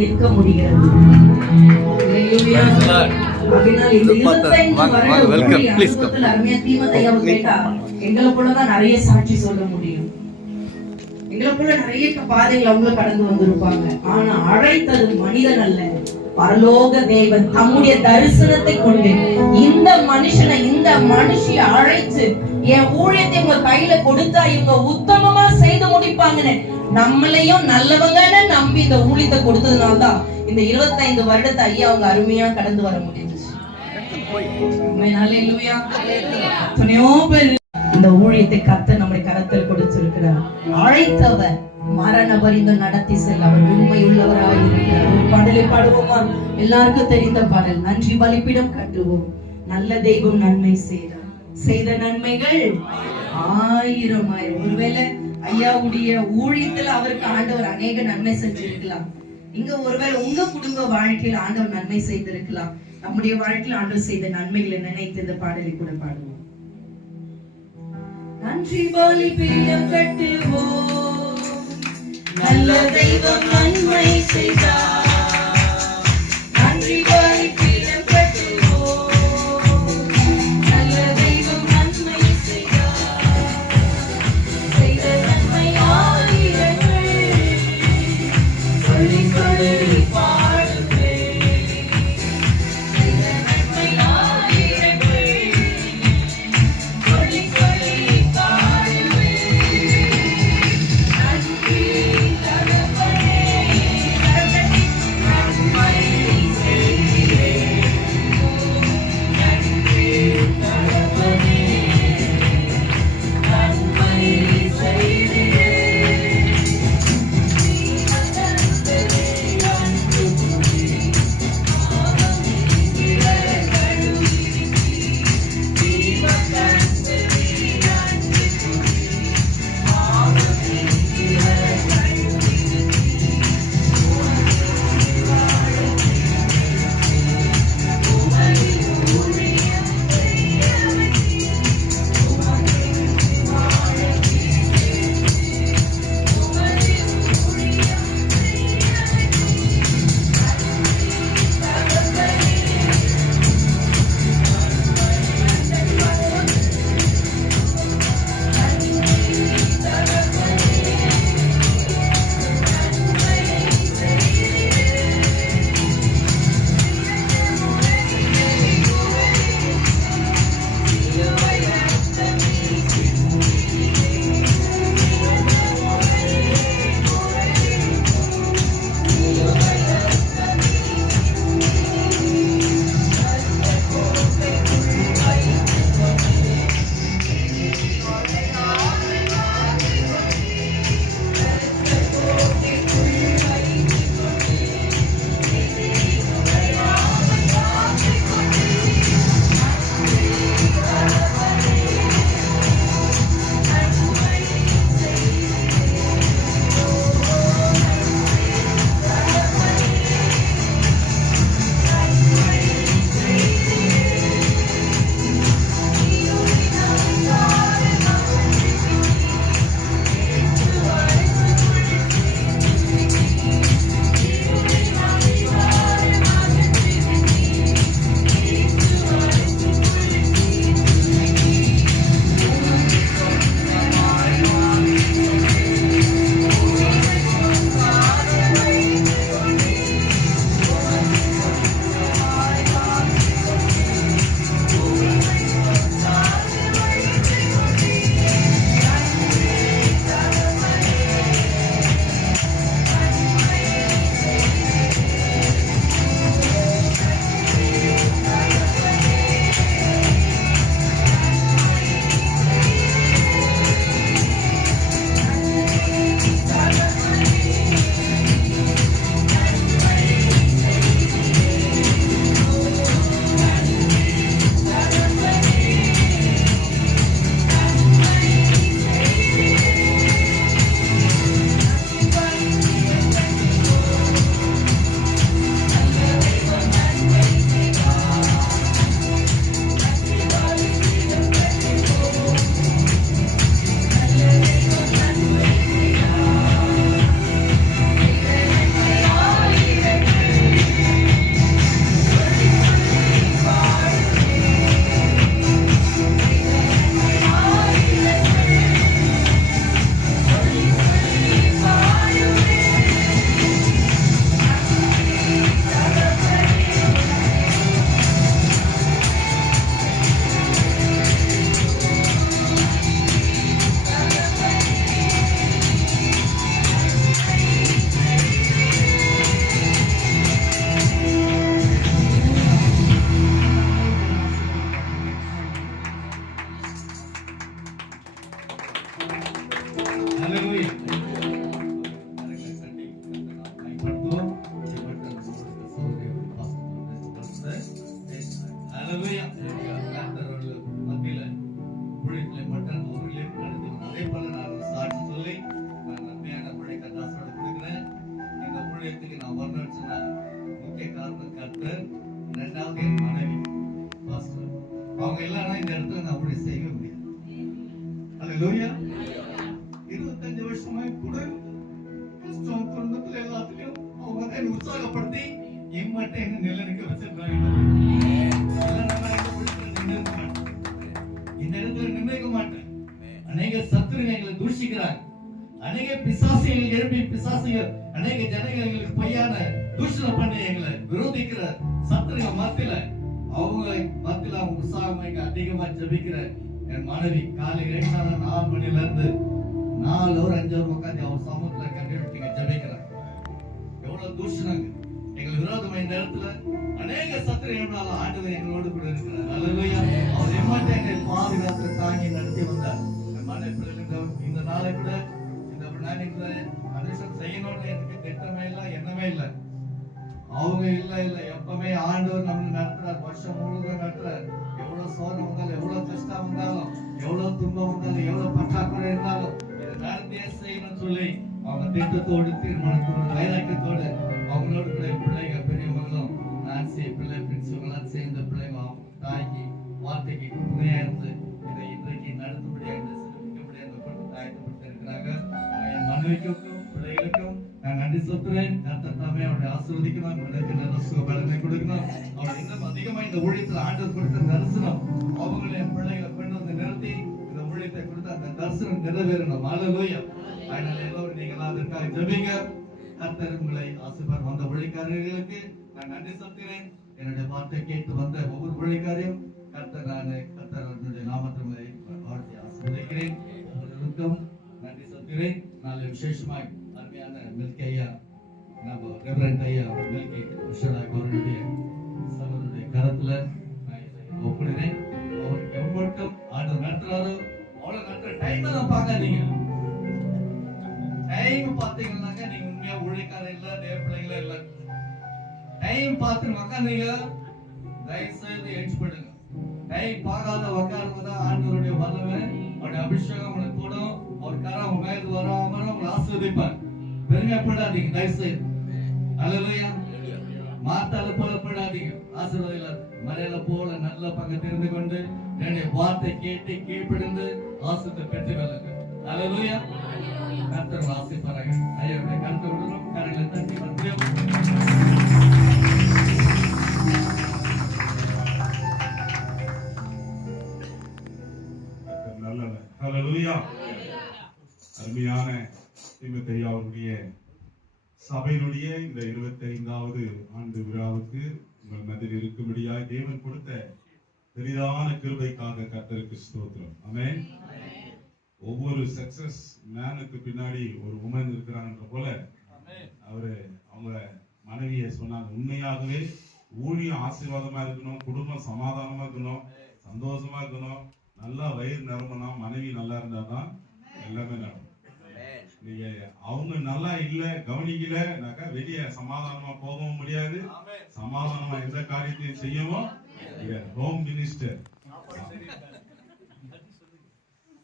நிற்க முடிகிறது. எங்களை போலதான் நிறைய சாட்சி சொல்ல முடியும். எங்களை போல நிறைய பாதைகள் அவங்க கடந்து வந்திருப்பாங்க. ஆனா அழைத்தது மனிதன் அல்ல, பரலோக தேவன் தம்முடைய தரிசனத்தை கொண்டு இந்த மனுஷனை இந்த மனுஷியை அழைச்சு என் ஊழியத்தை உங்க கையில கொடுத்தா இவங்க உத்தமமா செய்து முடிப்பாங்கன்னு நம்மளையும் நல்லவங்கன்னு நம்பி இந்த ஊழியத்தை கொடுத்ததுனால்தான் இந்த 25 வருடத்தை ஐயா அவங்க அருமையா கடந்து வர முடிஞ்சிச்சு. எத்தனையோ பேர் இந்த ஊழியத்தை கர்த்தர் நம்முடைய கரத்தில் கொடுத்திருக்கிறார். அழைத்தவர் மரண பரிந்தும் நடத்தி செல்ல அவர் உண்மை உள்ளவராக இருக்கிறார். ஒரு பாடலை பாடுவோமா? எல்லாருக்கும் தெரிந்த பாடல். நன்றி பலிப்பிடம் கட்டுவோம், நல்ல தெய்வம் நன்மை செய்தார், செய்த நன்மைகள் 1000 ஆயிரம். ஒருவேளை ஐயாவுடைய ஊழியத்துல அவருக்கு ஆண்டவர் அநேக நன்மை செஞ்சிருக்கலாம். இங்க ஒருவேளை உங்க குடும்ப வாழ்க்கையில் ஆண்டவர் நன்மை செய்திருக்கலாம். நம்முடைய வாழ்க்கையில் ஆண்டவர் செய்த நன்மைகளை நினைத்து இந்த பாடலை கூட பாடுவோம். நன்றி பலிப்பிடம் கட்டுவோம், நல்ல தெய்வம் நன்மை செய்தார். நன்றி பலிப்பிடம் கட்டுவோம், நல்ல தெய்வம் நன்மை செய்தார், செய்த நன்மை 1000 சொல்லி சொல்லி பாடுவேன், செய்த நன்மை 1000 சொல்லி சொல்லி பாடுவேன். நன்றி தகப்பனே, நன்றி அல்லேலூயா. கர்த்தர் மத்தியில ஊழியத்திலே மட்டும் ஊரிலே நடந்து அதே போல நான் சாட்சி சொல்லி நான் நன்மையான ஊழியத்தை தாசரோட கொடுக்கிறேன். இந்த ஊழியத்துக்கு நான் வரணும்னா முக்கிய காரணம் கர்த்தர். இரண்டாவது என் மனைவி பாஸ்டர். அவங்க இல்லைன்னா இந்த இடத்துல நான் ஊழியம் செய்ய முடியாது. அல்லேலூயா. 25 வருஷமா கூட கஷ்டம் குடும்பத்துல எல்லாத்துலயும் அவங்க தான் உற்சாகப்படுத்தி மட்டும் என்ன நிலைநிற்க வச்சிருக்காங்க. இந்த இடத்துல நிர்ணயிக்க மாட்டேன். அநேக சத்துருங்க எங்களை தூஷிக்கிறாங்க. அநேக பிசாசுகள் எழுப்பி பிசாசுகள் அநேக ஜனங்கள் எங்களுக்கு பொய்யான தூஷணம் பண்ணி எங்களை விரோதிக்கிற சத்துருங்க மத்தியில அவங்க மத்தியில அவங்க உற்சாகமாக அதிகமா ஜபிக்கிற என் மனைவி காலை 4 மணில இருந்து 4 ஒரு 5 ஒரு உட்காந்து அவர் சமூகத்துல கண்டிப்பா ஜபிக்கிறாங்க. எவ்வளவு தூஷணங்க எங்களுக்கு விரோதமா இந்த இடத்துல அநேக சத்துருங்களால ஆண்டவர் எங்களோடு கூட இருக்கிறார். அல்லேலூயா. அவர் எம்மாட்ட எங்களை பாதுகாத்து தாங்கி நடத்தி வந்தார். என் மனைவி பிள்ளைகள் இந்த நாளை கூட இந்த அனுஷம் செய்யணும்னு எனக்கு திட்டமே இல்லை, எண்ணமே இல்லை. அவங்க இல்ல எப்பவுமே ஆண்டவர் நம்மளை நடத்துறார். வருஷம் முழுவதும் நடத்துறார். எவ்வளவு சோதனை வந்தாலும், எவ்வளவு கஷ்டம் வந்தாலும், எவ்வளவு துன்பம் வந்தாலும், எவ்வளவு பற்றாக்குறை இருந்தாலும் இதை நடந்தே செய்யணும்னு சொல்லி அவங்க திட்டத்தோடு தீர்மானத்தோடு வைராக்கியத்தோடு அவங்களோடு கூட பிள்ளைங்க பெரியவங்களும் நான்சி பிள்ளை பிரின்சிபல்லாம் சேர்ந்த பிள்ளைங்க தாய்க்கு வார்த்தைக்கு துணையா இருந்து இதை இன்றைக்கு நடத்தும்படியாக தாயத்தப்பட்டு இருக்கிறாங்க. என் மனைவிக்கும் பிள்ளைகளுக்கும் நான் நன்றி சொல்றேன். கர்த்தர் தாமே அவருடைய ஆசீர்வதிக்கணும், நல்ல சுக பலனை கொடுக்கணும். அவர் இன்னும் அதிகமா இந்த ஊழியத்தில் ஆண்டவர் கொடுத்த தரிசனம் அவங்களை என் பிள்ளைகளை கொண்டு வந்து நிறுத்தி இந்த ஊழியத்தை கொடுத்த அந்த தரிசனம் நிறைவேறணும். அல்லேலூயா. அதனால எல்லோரும் நீங்க அதற்காக ஜெபிங்க. கர்த்தர் உங்களை ஆசீர்வாதம். வந்த ஊழியக்காரர்களுக்கு நான் நன்றி சொல்கிறேன். என்னுடைய வார்த்தை கேட்டு வந்த ஒவ்வொரு ஊழியக்காரையும் கர்த்தருடைய நாமத்தை வாழ்த்தி ஆசீர்வதிக்கிறேன். ஒவ்வொருவருக்கும் நன்றி சொல்கிறேன். நாளை விசேஷமாய் அருமையான மில்கி ஐயா, நம்ம ரெவரண்ட் ஐயா மில்கி உஷராக் அவருடைய சகோதரருடைய கரத்துல நான் இதை ஒப்புடுறேன். அவர் எவ்வளவு ஆர்டர் நடத்துறாரோ அவ்வளவு நடத்துற டைம் தான் பார்க்காதீங்க. டைம் பார்த்தீங்கன்னாக்க நீங்க உண்மையா ஊழியக்காரர் இல்ல, தேவ பிள்ளைங்களே இல்ல. டைம் பார்த்து உட்காந்தீங்க, தயவு செய்து எழுச்சிப்படுங்க. டைம் பார்க்காத உட்காருங்க தான் ஆண்டவருடைய வல்லமை, அவருடைய அபிஷேகம் உங்களுக்கு கூடும். அவர் கரம் உங்க மேல வராம உங்களை ஆசீர்வதிப்பார். பெருமைப்படாதீங்க தயவு செய்து. அல்லேலூயா. மாத்தால போல படாதீங்க. ஆசீர்வாதம் மலையில போல நல்ல பங்கு தெரிந்து கொண்டு என்னுடைய வார்த்தை கேட்டு கீழ்ப்படிந்து ஆசீர்வாதத்தை பெற்று கொள்ளுங்க. அல்லேலூயா. கர்த்தர் ஆசீர்வதிப்பாராக. ஐயாவுடைய கருத்தை விடணும். கரங்களை தட்டி மத்தியம் நல்லவர். ஹல்லேலூயா. அருமையான தீமோத்தேயு அவருடைய சபையினுடைய இந்த 25வது ஆண்டு விழாவுக்கு உங்கள் மத்தியில் இருக்கும்படியாய் தேவன் கொடுத்த பெரிதான கிருபைக்காக கர்த்தருக்கு ஸ்தோத்திரம். ஆமென். ஒவ்வொரு சக்சஸ் மேனுக்கு பின்னாடி ஒரு உமன் இருக்கிறாங்கன்ற போல அவங்க மனைவியை சொன்னாங்க, உண்மையாகவே ஊழியம் ஆசீர்வாதமா இருக்கணும், குடும்பம் சமாதானமா இருக்கணும், சந்தோஷமா இருக்கணும், நல்லா வயிறு நிரம்பணும், மனைவி நல்லா இருந்தாதான் எல்லாமே நடக்கும். நீங்க அவங்க நல்லா இல்ல கவனிக்கலனாக்கா வெளியே சமாதானமா போகவும் முடியாது, சமாதானமா எந்த காரியத்தையும் செய்யவும் முடியாது. ஹோம் மினிஸ்டர்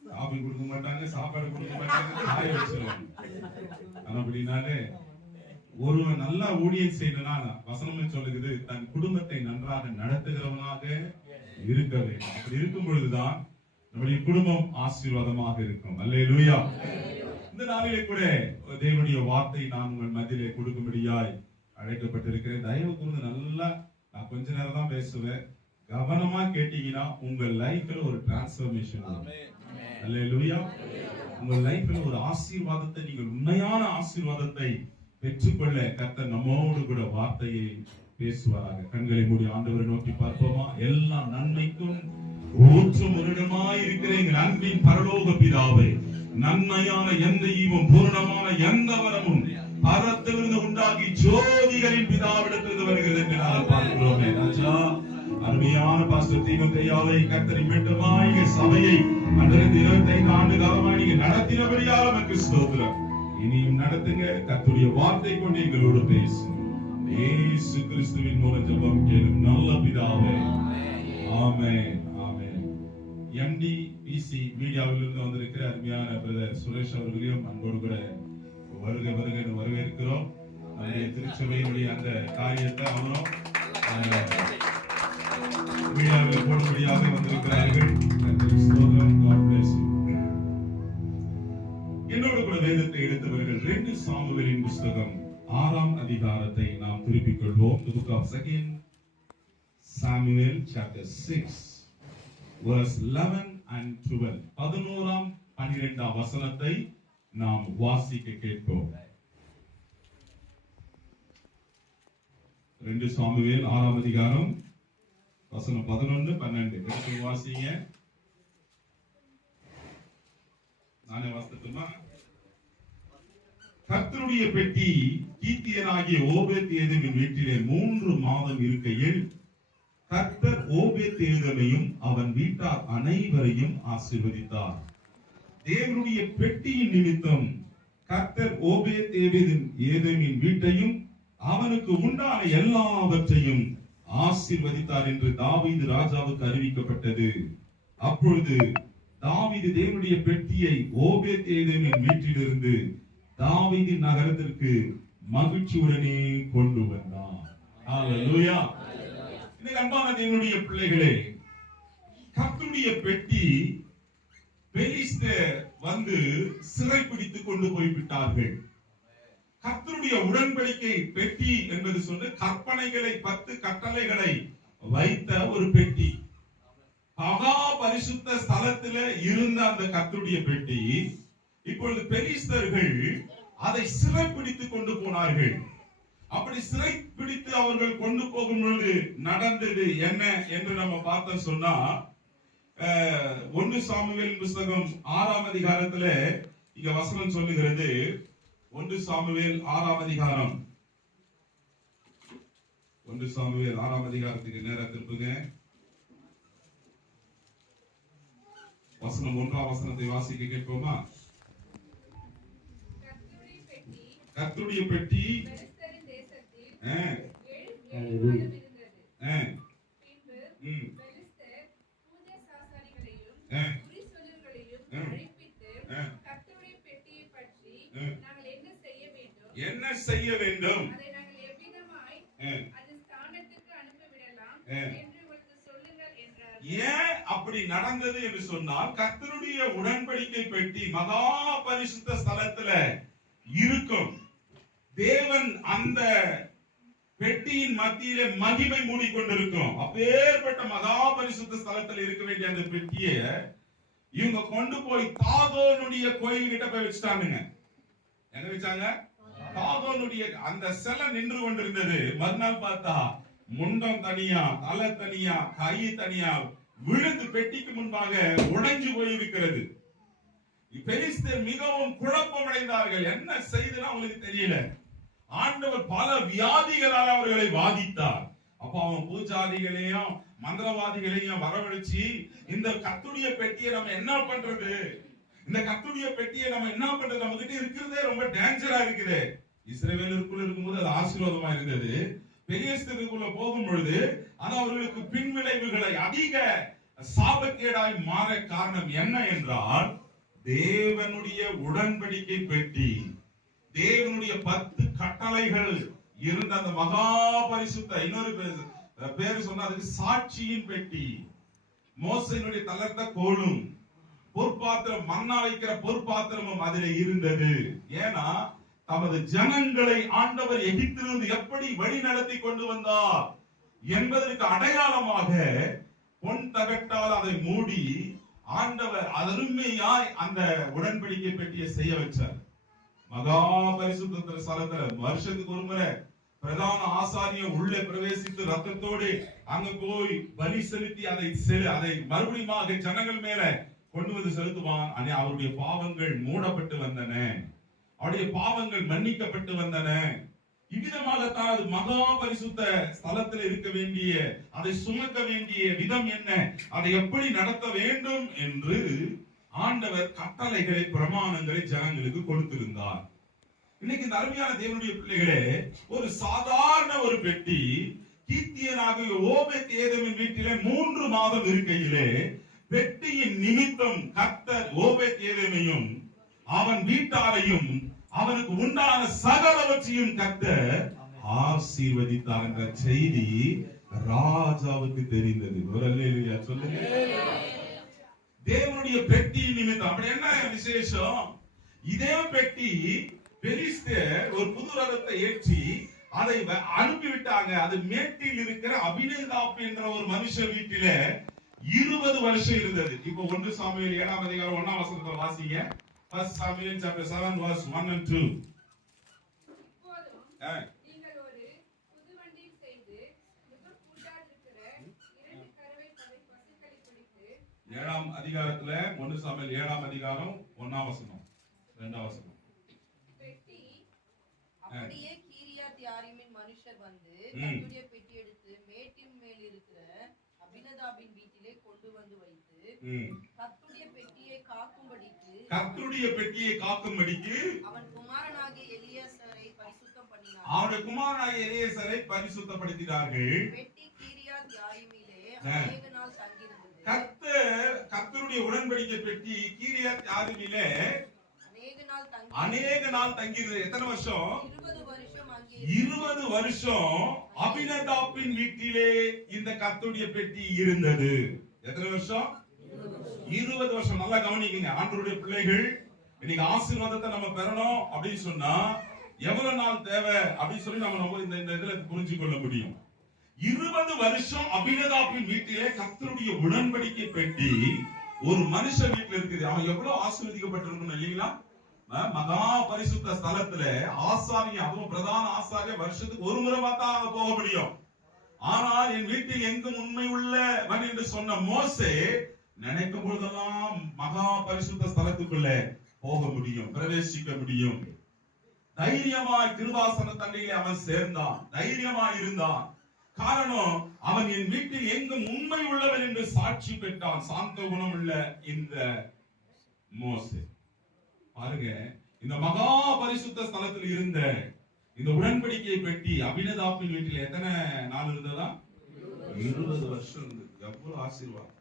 காபி கொடுக்க மாட்டாங்க, சாப்பாடு கொடுக்க மாட்டாங்க, காய வச்சிருவாங்க. ஆனா அப்படின்னாலே ஒருவன் நல்லா ஊழியம் செய்யணும்னா வசனமே சொல்லுகிறது, தன் குடும்பத்தை நன்றாக நடத்துகிறவனாக இருக்க வேண்டும். அப்படி இருக்கும் பொழுதுதான் நம்முடைய குடும்பம் ஆசீர்வாதமாக இருக்கும். அல்லேலூயா. இந்த நாளிலே கூட தேவனுடைய வார்த்தை நான் உங்கள் மத்தியிலே கொடுக்கும்படியாய் அழைக்கப்பட்டிருக்கிறேன். தயவு கூர்ந்து நல்லா நான் கொஞ்ச நேரம் தான் பேசுவேன், கவனமா கேட்டீங்கன்னா உங்க லைஃப்ல ஒரு டிரான்ஸ்ஃபர்மேஷன் வரும். அல்லேலூயா. உங்க லைஃப்ல ஒரு ஆசீர்வாதத்தை, நீங்கள் உண்மையான ஆசீர்வாதத்தை பெற்றுக்கொள்ள கர்த்தர் நம்மோடு கூட வார்த்தையை பேசுவாராக. கண்களை மூடி ஆண்டவரை நோக்கி பார்ப்போமா? எல்லா நன்மைக்கும் ஊற்றும் வருடமாய் இருக்கிற எங்கள் அன்பின் பரலோக பிதாவே, நன்மையான எந்த ஈவும் பூரணமான எந்த வரமும் பரத்திலிருந்து உண்டாகி ஜோதிகளின் பிதாவிடத்திலிருந்து வருகிறது என்று நாங்கள் பார்க்கிறோமே. ராஜா, அருமையான பாஸ்டர் தீமோத்தேயுவை கர்த்தர் மீண்டுமாய் சபையை 25 ஆண்டு காலமாய் நீங்க நடத்தினபடியால் உமக்கு ஸ்தோத்திரம். இனியும் நடத்துங்க. கர்த்தருடைய வார்த்தை கொண்டு எங்களோடு பேசும். இயேசு கிறிஸ்துவின் மூலம் ஜெபம் கேளும் நல்ல பிதாவே. ஆமென் ஆமென். MDPC மீடியாவிலிருந்து வந்திருக்கிற அருமையான பிரதர் சுரேஷ் அவர்களையும் அன்போடு கூட வருக வருக என்று வரவேற்கிறோம். நம்முடைய திருச்சபையினுடைய அந்த காரியத்தை அவரும் மீடியாவில் போடும்படியாக வந்திருக்கிறார்கள். ஸ்தோத்திரம். God bless you. என்னோடு கூட வேதத்தை எடுத்தவர்கள் 2 சாமுவேலின் புஸ்தகம் 6ஆம் அதிகாரத்தை நாம் திருப்பிக் கொள்வோம். The book of 2 Samuel chapter 6 verse 11 and 12. 11ஆம் 12ஆம் வசனத்தை நாம் வாசிக்க கேட்போம். 2 சாமுவேல் 6ஆம் அதிகாரம் வசனம் 11 12 எடுத்து வாசிங்க. நானே வாசிக்கட்டுமா? கர்த்தருடைய பெட்டி கீத்தியனாகிய ஓபேத்-ஏதோமின் வீட்டிலே 3 மாதம் இருக்கையில் கர்த்தர் ஓபேத்-ஏதோமையும் அவன் வீட்டார் அனைவரையும் ஆசீர்வதித்தார். தேவனுடைய பெட்டியின் நிமித்தம் கர்த்தர் ஓபேத்-ஏதோமின் வீட்டையும் அவனுக்கு உண்டான எல்லாவற்றையும் ஆசீர்வதித்தார் என்று தாவீது ராஜாவுக்கு அறிவிக்கப்பட்டது. அப்பொழுது தாவீது தேவனுடைய பெட்டியை ஓபேத்-ஏதோமின் வீட்டிலிருந்து தாவீது நகரத்திற்கு மகிழ்ச்சியுடனே கொண்டு வந்தான். ஹல்லேலூயா. இன்னைக்கு அன்பான தேவனுடைய பிள்ளைகளே, கர்த்தருடைய பெட்டி பெலிஸ்தர் வந்து சிறைப்பிடித்துக் கொண்டு போய்விட்டார்கள். கர்த்தருடைய உடன்படிக்கை பெட்டி என்பது சொன்ன கற்பனைகளை 10 கட்டளைகளை வைத்த ஒரு பெட்டி. மகா பரிசுத்த ஸ்தலத்தில இருந்த அந்த கர்த்தருடைய பெட்டி இப்பொழுது பெலிஸ்தர்கள் அதை சிறைப்பிடித்துக் கொண்டு போனார்கள். அப்படி சிறைப்பிடித்து அவர்கள் கொண்டு போகும் பொழுது நடந்தது என்ன என்று நம்ம பார்த்த சொன்னா 1 சாமுவேல் புஸ்தகம் 6ஆம் அதிகாரத்துல இங்க வசனம் சொல்லுகிறது. 1 சாமுவேல் 6ஆம் அதிகாரம் 1 சாமுவேல் 6ஆம் அதிகாரத்துக்கு நேரா திருப்புங்க. வசனம் 1ஆம் வசனத்தை வாசிக்க கேட்போமா? கர்த்தருடைய பெட்டி என்ன செய்ய வேண்டும்? ஏன் அப்படி நடந்தது என்று சொன்னால், கர்த்தருடைய உடன்படிக்கை பெட்டி மகா பரிசுத்த ஸ்தலத்துல இருக்கும். தேவன் அந்த பெட்டியின் மத்தியிலே மகிமை மூடிக்கொண்டிருக்கும். அப்பேற்பட்ட மகா பரிசுத்த ஸ்தலத்தில் இருக்க வேண்டிய அந்த பெட்டியை இவங்க கொண்டு போய் தாகோனுடைய கோயில் கிட்ட போய் வச்சுட்டானுங்க. எங்க வச்சாங்க? தாகோனுடைய அந்த சிலை நின்று கொண்டிருந்தது. மறுநாள் பார்த்தா முண்டம் தனியா, தலை தனியா, கை தனியா விழுந்து பெட்டிக்கு முன்பாக உடைஞ்சு போயிருக்கிறது. பெலிஸ்தர் மிகவும் குழப்பமடைந்தார்கள். என்ன செய்துன்னு அவங்களுக்கு தெரியல. ஆண்டவர் பல வியாதிகளால் அவர்களை வாதித்தார். அப்ப அவன் பூஜாரிகளையும் மந்திரவாதிகளையும் வரவழைச்சு, இந்த கர்த்தருடைய பெட்டியை நம்ம என்ன பண்றது, இந்த கர்த்தருடைய பெட்டியை நம்ம என்ன பண்றது, நம்ம கிட்ட இருக்கிறதே ரொம்ப டேஞ்சரா இருக்குது. இஸ்ரவேலருக்குள்ள இருக்கும்போது அது ஆசீர்வாதமா இருந்தது. பெலிஸ்தருக்குள்ள போகும் பொழுது அது அவர்களுக்கு பின்விளைவுகளை அதிக சாபக்கேடாய் மாற காரணம் என்ன என்றால், தேவனுடைய உடன்படிக்கை பெட்டி, தேவனுடைய 10 கட்டளைகள் இருந்த அந்த மகா பரிசுத்த, இன்னொரு பேரு சொன்னா அதுக்கு சாட்சியின் பெட்டி, மோசேயினுடைய தளர்த்த கோலும் பொற்பாத்திரம், மண்ணா வைக்கிற பொற்பாத்திரமும் அதிலே இருந்தது. ஏன்னா தமது ஜனங்களை ஆண்டவர் எகிப்திலிருந்து எப்படி வழி நடத்தி கொண்டு வந்தார் என்பதற்கு அடையாளமாக பொன் தகட்டால் அதை மூடி ஆண்டவர் அருமையாய் அந்த உடன்படிக்கை பெட்டியை செய்ய வச்சார். மகா பரிசுத்த ஸ்தலத்துல வருஷத்துக்கு ஒரு முறை பிரதான ஆசாரியம் உள்ளே பிரவேசித்து ரத்தத்தோடு அங்க போய் பலி செலுத்தி அதை மறுபடியும் ஜனங்கள் மேல கொண்டு வந்து செலுத்துவான். அவருடைய பாவங்கள் மூடப்பட்டு வந்தன, அவருடைய பாவங்கள் மன்னிக்கப்பட்டு வந்தன. இவ்விதமாகத்தான் அது மகா பரிசுத்த ஸ்தலத்தில் இருக்க வேண்டிய, அதை சுமக்க வேண்டிய விதம் என்ன, அதை எப்படி நடத்த வேண்டும் என்று ஆண்டவர் கட்டளைகளை, பிரமாணங்களை ஜனங்களுக்கு கொடுத்திருந்தார். இன்னைக்கு இந்த அருமையான தேவனுடைய பிள்ளைகளே, ஒரு சாதாரண ஒரு பெட்டி கீத்தியனாகிய ஓபேத் ஏதோமின் வீட்டிலே 3 மாதம் இருக்கையிலே பெட்டியின் நிமித்தம் கர்த்தர் ஓபேத் ஏதோமையும் அவன் வீட்டாரையும் அவனுக்கு உண்டான சகலவற்றையும் கர்த்தர் ஆசீர்வதித்தார் என்ற செய்தி ராஜாவுக்கு தெரிந்தது. ஒரு அல்லேலூயா சொல்லுங்க. தேவனுடைய பெட்டி நிமித்தம் அப்படி என்ன விசேஷம்? இதே பெட்டி பெலிஸ்தர் ஒரு புது ரதத்தை ஏற்றி அதை அனுப்பிவிட்டாங்க. அது மேட்டில் இருக்கிற அபினேதாப் என்ற ஒரு மனுஷ வீட்டில 20 வருஷம் இருந்தது. இப்போ 1 சாமுவேல் 7ஆம் அதிகாரம் 1ஆம் வசனத்தை வாசிங்க. 1 சாமுவேல் chapter 7 verse 1 and 2. நீங்கள் ஒரு புதுவண்டி செய்து முகப்பூட்டாதிருக்கிற 2 கறவை பசுக்களை பிடித்து 7ஆம் அதிகாரத்துல 1 சாமுவேல் 7ஆம் அதிகாரம் 1ஆம் வசனம் 2ஆம் வசனம். பெட்டி அப்படியே கீரியாத் யாரீமின் மனுஷர் வந்து கர்த்தருடைய பெட்டி எடுத்து மேட்டின் மேல் இருக்கிற அபினதாபின் வீட்டிலே கொண்டு வந்து வைத்து கர்த்தருடைய பெட்டியை காக்கும்படிக்கு அவன் குமாரனாகிய எலியாசரை பரிசுத்தப்படுத்தினார்கள். பெட்டி கீரியாத் யாரீமிலே அநேக நாள் தங்கியிருந்தது. கர்த்தருடைய உடன்படிக்கை பெட்டி கீரியாத் யாரீமிலே அநேக நாள் தங்கியிருந்தது. எத்தனை வருஷம்? 20 வருஷம் அங்கே 20 வருஷம் அபினதாபின் வீட்டிலே இந்த கர்த்தருடைய பெட்டி இருந்தது. எத்தனை வருஷம்? 20 வருஷம். நல்லா கவனிக்கங்க ஆண்டவருடைய பிள்ளைகள். இன்னைக்கு ஆசீர்வாதத்தை நம்ம பெறணும் அப்படின்னு சொன்னா எவ்வளவு நாள் தேவை அப்படின்னு சொல்லி நம்ம இந்த இதுல புரிஞ்சு கொள்ள முடியும். 20 வருஷம் அபினதாபின் வீட்டிலே கர்த்தருடைய உடன்படிக்கை பெட்டி ஒரு மனுஷ வீட்டுல இருக்குது. அவன் எவ்வளவு ஆசீர்வதிக்கப்பட்டிருக்கணும் இல்லீங்களா? மகா பரிசுத்த ஸ்தலத்துல ஆசாரிய, அதுவும் பிரதான ஆசாரிய வருஷத்துக்கு ஒரு முறை பார்த்தா போக முடியும். ஆனால் என் வீட்டில் எங்கும் உண்மை உள்ளவன் என்று சொன்ன மோசே நினைக்கும் பொழுதெல்லாம் மகா பரிசுத்த ஸ்தலத்துக்குள்ள போக முடியும், பிரவேசிக்க முடியும். தைரியமாய் கிருபாசன தண்டையிலே அவன் சேர்ந்தான், தைரியமாய் இருந்தான். காரணம், அவன் என் வீட்டில் எங்கும் உண்மை உள்ளவன் என்று சாட்சி பெற்றான். சாந்த குணம் உள்ள இந்த மோசே பாருங்க, இந்த மகா பரிசுத்த ஸ்தலத்தில் இருந்த இந்த உடன்படிக்கை பெட்டி அபினதாபின் வீட்டில் எத்தனை நாள் இருந்ததா? 20 வருஷம் இருந்தது. எவ்வளவு ஆசீர்வாதம்!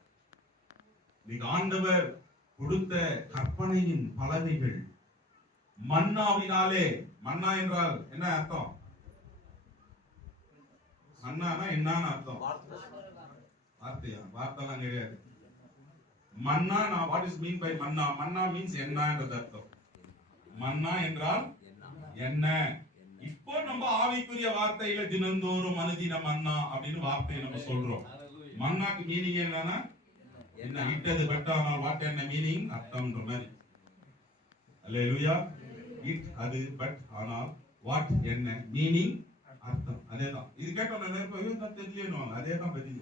நீங்க ஆண்டவர் கொடுத்த கற்பனையின் பலகைகள் மன்னாவினாலே. மன்னா என்றால் என்ன அர்த்தம்? மன்னானா என்னன்னு அர்த்தம்? வார்த்தையா? வார்த்தைலாம் கிடையாது. மன்னா, வாட் இஸ் மீன் பை மன்னா? மன்னா மீன்ஸ் என்ன என்றது அர்த்தம். மன்னா என்றால் என்ன? இப்போ நம்ம ஆவிக்குரிய வார்த்தையில தினந்தோறும் அனுதின மன்னா அப்படின்னு வார்த்தையை நம்ம சொல்றோம். மன்னாக்கு மீனிங் என்னன்னா என்ன? இட்டது பட்டானால் வாட் என்ன மீனிங்? அர்த்தம்ன்ற மாதிரி. அல்லேலூயா. இட் அது, பட் ஆனால், வாட் என்ன மீனிங், அர்த்தம். அதேதான். இது கேட்டோம் தெரியலன்னு அதேதான் பதில்.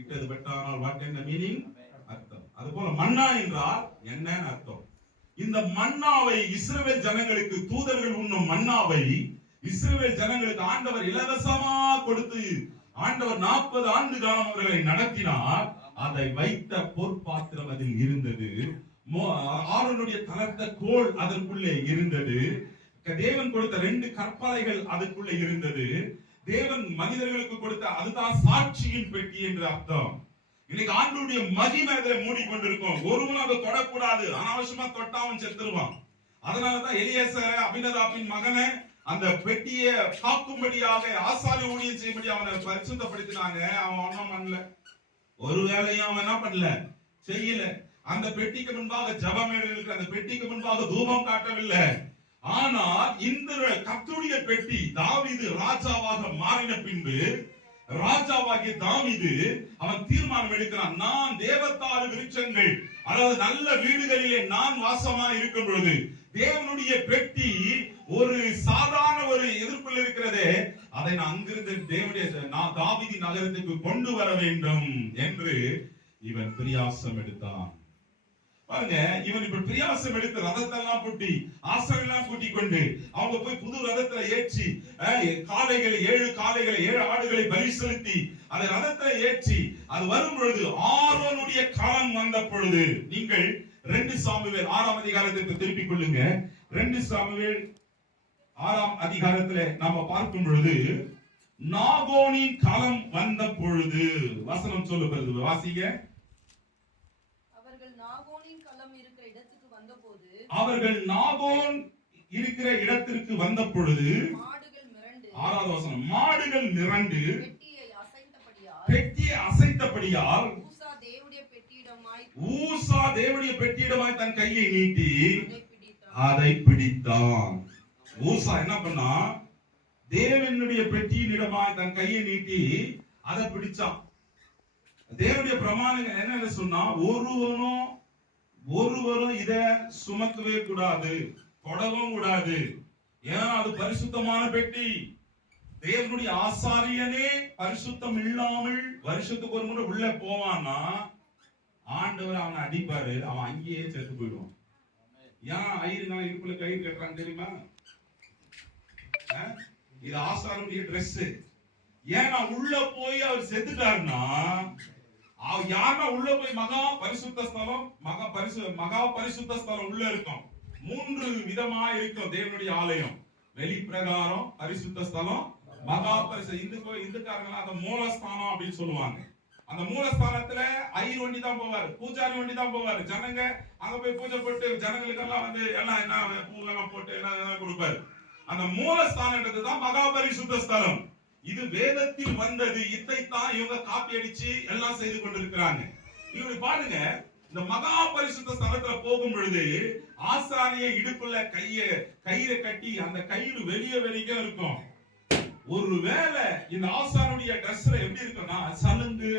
இட்டது பட்டானால் வாட் என்ன மீனிங், அர்த்தம். அது போல மன்னா என்றால் என்னன்னு அர்த்தம். இந்த மன்னாவை இஸ்ரவேல் ஜனங்களுக்கு, தூதர்கள் உண்ணும் மன்னாவை இஸ்ரவேல் ஜனங்களுக்கு ஆண்டவர் இலவசமா கொடுத்து ஆண்டவர் 40 ஆண்டு காலம் அவர்களை நடத்தினார். அதை வைத்த பொற்பாத்திரம் அதில் இருந்தது. ஆரோனுடைய தளர்த்த கோல் அதற்குள்ளே இருந்தது. தேவன் கொடுத்த 2 கற்பலைகள் அதற்குள்ளே இருந்தது. தேவன் மனிதர்களுக்கு கொடுத்த, அதுதான் சாட்சியின் பெட்டி என்று அர்த்தம். இன்னைக்கு ஆண்டவருடைய மகிமை அதில மூடிக்கொண்டிருக்கும். ஒருவனும் அதை தொடக்கூடாது. அனாவசியமா தொட்டாவும் செத்துருவான். அதனாலதான் எலியாசர் அபினதாபின் மகனை அந்த பெட்டியை காக்கும்படியாக, ஆசாரிய ஊழியம் செய்யும்படி அவனை பரிசுத்தப்படுத்தினாங்க. அவன் ஒன்னும் பண்ணல, ஒரு வேலையும் அவன் என்ன பண்ணல, செய்யல. அந்த பெட்டிக்கு முன்பாக ஜெபம் எழுதிருக்கு, அந்த பெட்டிக்கு முன்பாக தூபம் காட்டவில்லை. ஆனால் இந்த கர்த்தருடைய பெட்டி தாவீது ராஜாவாக மாறின பின்பு, ராஜாவாகிய தாவீது அவன் தீர்மானம் எடுக்கிறான். நான் தேவதாரு விருட்சங்கள், அதாவது நல்ல வீடுகளிலே நான் வாசமா இருக்கும் பொழுது தேவனுடைய பெட்டி ஒரு சாதாரண ஒரு எதிர்ப்பில் இருக்கிறதே, அதை நான் அங்கிருந்து தேவனுடைய தாவீது நகரத்துக்கு கொண்டு வர வேண்டும் என்று இவன் பிரியாசம் எடுத்தான். பாருங்க, இவன் இப்ப பிரியாசம் எடுத்து ரதத்தெல்லாம் பூட்டி, ஆசனெல்லாம் பூட்டி கொண்டு அவங்க போய் புது ரதத்துல ஏற்றி, காளைகளை 7 காளைகளை 7 ஆடுகளை பலி செலுத்தி அதை ரதத்துல ஏற்றி அது வரும் பொழுது, ஆரோனுடைய காலம் வந்த பொழுது, நீங்கள் 2 சாமுவேல் 6ஆம் அதிகாரத்திற்கு திருப்பிக் கொள்ளுங்க. 2 சாமுவேல் 6ஆம் அதிகாரத்துல நாம பார்க்கும் பொழுது நாகோனின் களம் வந்த பொழுது, வசனம் சொல்லுகிறது வாசிங்க. அவர்கள் நாகோனின் களம் இருக்கிற இடத்துக்கு வந்தபோது, அவர்கள் நாகோன் இருக்கிற இடத்திற்கு வந்த பொழுது, மாடுகள் மிரண்டு, 6வது வசனம், மாடுகள் மிரண்டு பெட்டியை அசைத்தபடியால் ஊசா தேவனுடைய பெட்டியிடமாய் தன் கையை நீட்டி அதை பிடித்தான். ஊசா என்ன பண்ணா? தேவனுடைய பெட்டியினிடமாய் தன் கையை நீட்டி அதை பிடிச்சான். தேவனுடைய பிரமாணங்கள் என்ன சொன்னா, ஒருவரும் இத சுமக்கவே கூடாது, தொடவும் கூடாது. ஏன்னா அது பரிசுத்தமான பெட்டி. தேவனுடைய ஆசாரியனே பரிசுத்தம் இல்லாமல் வருஷத்துக்கு ஒரு முறை உள்ள போவான்னா ஆண்டவர் அவனை அடிப்பாரு, அவன் அங்கேயே செத்து போயிடுவான். ஏன் ஐயருங்க இடுப்புல கயிறு கட்டுறாங்க தெரியுமா? இது ஆசாரனுடைய டிரெஸ். ஏன்னா உள்ள போய் அவர் செத்துட்டாருன்னா, யாருன்னா உள்ள போய் மகா பரிசுத்த ஸ்தலம், மகா பரிசுத்த ஸ்தலம் உள்ள இருக்கும். 3 விதமா இருக்கும் தேவனுடைய ஆலயம். வெளிப்பிரகாரம், பரிசுத்த ஸ்தலம், மகா பரிசுத்த. இந்துக்காரங்க அந்த மூலஸ்தானம் அப்படின்னு சொல்லுவாங்க. அந்த மூலஸ்தானத்துல ஐயர் ஒண்டி தான் போவாரு, பூஜாரி ஒண்டி தான் போவாரு. ஜனங்க அங்க போய் பூஜை போட்டு ஜனங்களுக்கு எல்லாம் வந்து எல்லாம் என்ன பூவெல்லாம் போட்டு எல்லாம் கொடுப்பாரு. அந்த மூலஸ்தானம்ன்றதுதான் மகா பரிசுத்த ஸ்தலம். இது வேதத்தில் வந்தது. இதைத்தான் இவங்க காப்பி அடிச்சு எல்லாம் செய்து கொண்டிருக்கிறாங்க. இவங்க பாருங்க, இந்த மகா பரிசுத்த ஸ்தலத்துல போகும் பொழுது ஆசாரிய இடுப்புல கயிறை கட்டி அந்த கயிறு வெளியே வரைக்கும் இருக்கும். ஒருவேளை இந்த ஆசானுடைய ட்ரெஸ்ல எப்படி இருக்கும்னா சலுங்கு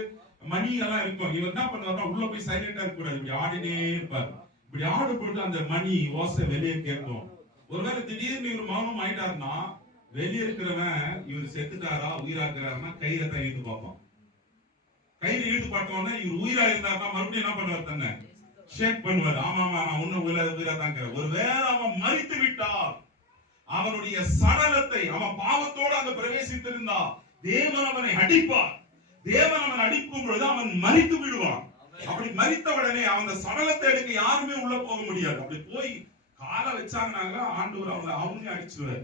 மணி எல்லாம் இருக்கும். இவர் என்ன பண்ணுவாருன்னா உள்ள போய் சைலண்டா இருக்க கூடாது, இப்படி ஆடினே இருப்பாரு. இப்படி ஆடும் பொழுது அந்த மணி ஓசை வெளியே கேட்கும். ஒருவேளை திடீர்னு இவர் மௌனம் ஆயிட்டாருன்னா வெளியே இருக்கிறவன் இவர் செத்துட்டாரா உயிரா இருக்கிறாருன்னா கயிறை தான் இழுத்து பார்ப்பான். கயிறு இழுத்து பார்த்தோன்னா இவர் உயிரா இருந்தாருன்னா மறுபடியும் என்ன பண்ணுவார், தன்னை ஷேக் பண்ணுவார். ஆமா நான் ஒன்னும் உயிரா தான். ஒருவேளை அவன் மரித்து விட்டார், அவனுடைய சடலத்தை அவன் பாவத்தோடு அங்க பிரவேசித்திருந்தா தேவன் அவனை அடிப்பார். தேவன் அவன் அடிக்கும் பொழுது அவன் மரித்து விடுவான். அப்படி மரித்த உடனே அந்த சடலத்தை எடுக்க யாருமே உள்ள போக முடியாது. அப்படி போய் காலை வச்சாங்கன்னா ஆண்டவர் அவங்களே அடிச்சுவார்.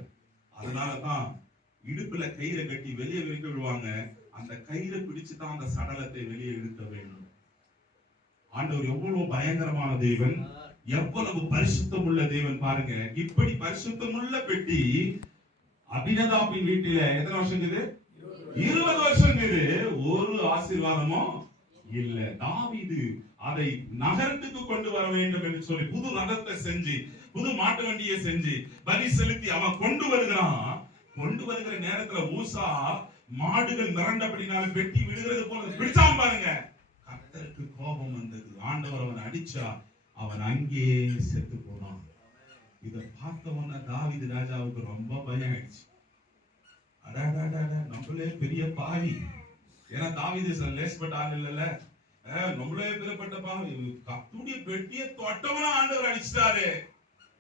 அதனாலதான் இடுப்புல கயிறை கட்டி வெளியே வைக்க விடுவாங்க. அந்த கயிறை பிடிச்சுதான் அந்த சடலத்தை வெளியே இழுக்க வேண்டும். ஆண்டவர் எவ்வளவு பயங்கரமான தேவன், எவ்வளவு பரிசுத்தம் உள்ள தேவன் பாருங்க. இப்படி பரிசுத்தம் உள்ள பெட்டி அபினதாபின் வீட்டில எத்தனை வருஷம் இருக்குது? 20 வருஷம் இருக்குது. ஒரு ஆசீர்வாதமும் இல்ல. தாவீது அதை நகரத்துக்கு கொண்டு வர வேண்டும் என்று சொல்லி புது ரதத்தை செஞ்சு, புது மாட்டு வண்டியை செஞ்சு பலி செலுத்தி அவன் கொண்டு வருகிறான். கொண்டு வருகிற நேரத்துல ஊசா மாடுகள் மிரண்டபடினால பெட்டி விழுகிறது போல பிடிச்சான் பாருங்க. கர்த்தருக்கு கோபம் வந்தது. ஆண்டவர் அவன் அடிச்சா அவன் அங்கேயே செத்து போனான். இத பார்த்தவன தாவீது ராஜாவுக்கு ரொம்ப பயம் ஆயிடுச்சு. நம்மளே பெரிய பாவி. ஏன்னா தாவீது லேஸ்பட்ட ஆள் இல்லல்ல, நம்மளே பெரியப்பட்ட பாவி. கர்த்தருடைய பெட்டியை தொட்டவன ஆண்டவர் அடிச்சிட்டாரு.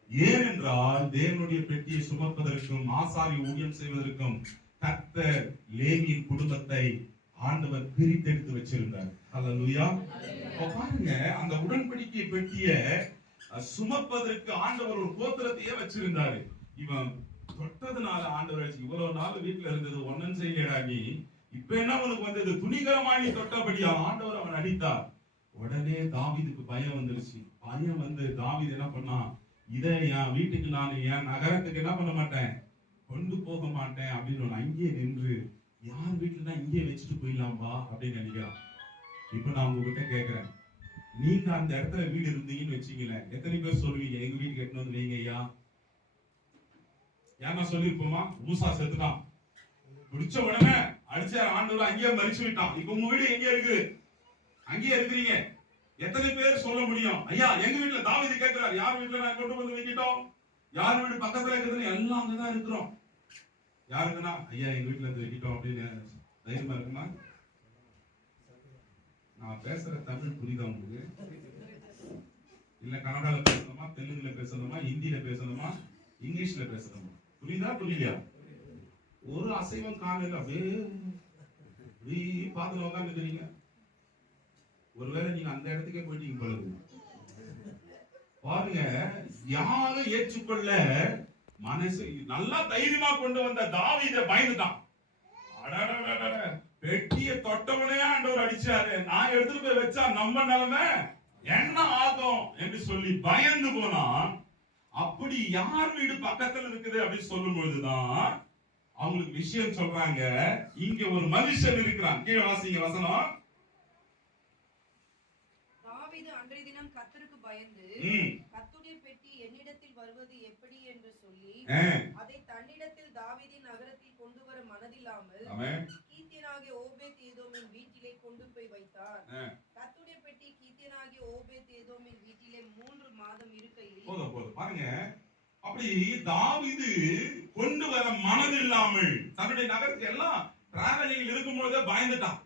ஏனென்றால் தேவனுடைய பெட்டியை சுமப்பதற்கும் ஆசாரி ஊழியம் செய்வதற்கும் கர்த்தர் லேவியின் குடும்பத்தை ஆண்டவர் பிரித்தெடுத்து வச்சிருந்தார். அல்லேலூயா. பாருங்க, அந்த உடன்படிக்கை பெட்டிய சுமப்பதற்கு ஆண்டவர் ஒரு கோத்திரத்தையே வச்சிருந்தாரு. இவன் தொட்டதுனால ஆண்டவர் இவ்வளவு நாள் வீட்டுல இருந்தது ஒன்னும் செய்யடா நீ, இப்ப என்ன உனக்கு வந்தது, துணிகரமாய் நீ தொட்டபடியா ஆண்டவர் அவன் அடித்தார். உடனே தாவீதுக்கு பயம் வந்துருச்சு. பயம் வந்து தாவீது என்ன பண்ணா, இதை என் வீட்டுக்கு நான் என் நகரத்துக்கு என்ன பண்ண மாட்டேன், கொண்டு போக மாட்டேன் அப்படின்னு அங்கேயே நின்று யார் வீட்டுல இங்கே வச்சுட்டு போயிடலாம்பா அப்படின்னு நினைக்கிறான். இப்ப நான் உங்ககிட்ட கேட்கிறேன், நீங்க அந்த இடத்துல வீடு இருந்தீங்கன்னு வச்சீங்களேன், எத்தனை பேர் சொல்லுவீங்க எங்க வீட்டுக்கு எட்டு வந்து வைங்க ஐயா? ஏன்னா சொல்லிருப்போமா, ஊசா செத்துட்டான், முடிச்ச உடனே அடிச்ச ஆண்டவர் அங்கேயே மறிச்சு விட்டான். இப்ப உங்க வீடு எங்க இருக்குது? அங்கேயே இருக்கிறீங்க. எத்தனை பேர் சொல்ல முடியும், ஐயா எங்க வீட்டுல தாவீது கேட்கிறார், யார் வீட்டுல நான் கொண்டு வந்து வைக்கிட்டோம், யார் வீடு பக்கத்துல இருக்குதுன்னு எல்லாம் அங்கதான் இருக்கிறோம். யாருக்குன்னா ஐயா எங்க வீட்டுல இருந்து வைக்கிட்டோம் அப்படின்னு தைரியமா இருக்குமா? நான் பேசுற தமிழ் புரியுதா உங்களுக்கு? இல்ல கன்னடால பேசணுமா, தெலுங்குல பேசணுமா, ஹிந்தியில பேசணுமா, இங்கிலீஷ்ல பேசணுமா? புரியுதா புரியலையா? ஒரு அசைவம் காலையில அப்படியே பாத்துல உட்கார்ந்து இருக்கிறீங்க. ஒருவேளை நீங்க அந்த இடத்துக்கே போயிட்டீங்க பொழுது பாருங்க, யாரும் ஏற்றுக்கொள்ள மனசு நல்லா தைரியமா கொண்டு வந்த தாவீதை பயந்துட்டான். பெட்டியை தொட்டவனே ஆண்டவர் அடிச்சாரு, நான் எடுத்துட்டு போய் வச்சா நம்ம நிலைமை என்ன ஆகும் என்று சொல்லி பயந்து போனா. அப்படி யார் வீடு பக்கத்துல இருக்குது அப்படின்னு சொல்லும் பொழுதுதான் அவங்களுக்கு விஷயம் சொல்றாங்க. இங்க ஒரு மனுஷன் இருக்கிறான். கீழே வாசிங்க வசனம். தாவீது அன்றைய தினம் கர்த்தருக்கு பயந்து கர்த்தருடைய பெட்டி என்னிடத்தில் வருவது எப்படி என்று சொல்லி அதை தன்னிடத்தில் தாவீதின் நகரத்தில் கொண்டு வர மனதில்லாமல் கீத்தியனாகிய ஓபேத் ஏதோமின் வீட்டிலே கொண்டு போய் வைத்தார். கர்த்தருடைய பெட்டி கீத்தியனாகிய ஓபேத் ஏதோமின் வீட்டிலே 3 மாதம் இருக்கையில் போதும் பாருங்க. அப்படி தாவீது கொண்டு வர மனது இல்லாமல் தன்னுடைய நகரத்துக்கு எல்லாம் டிராவலிங் இருக்கும் பொழுதே பயந்துட்டான்.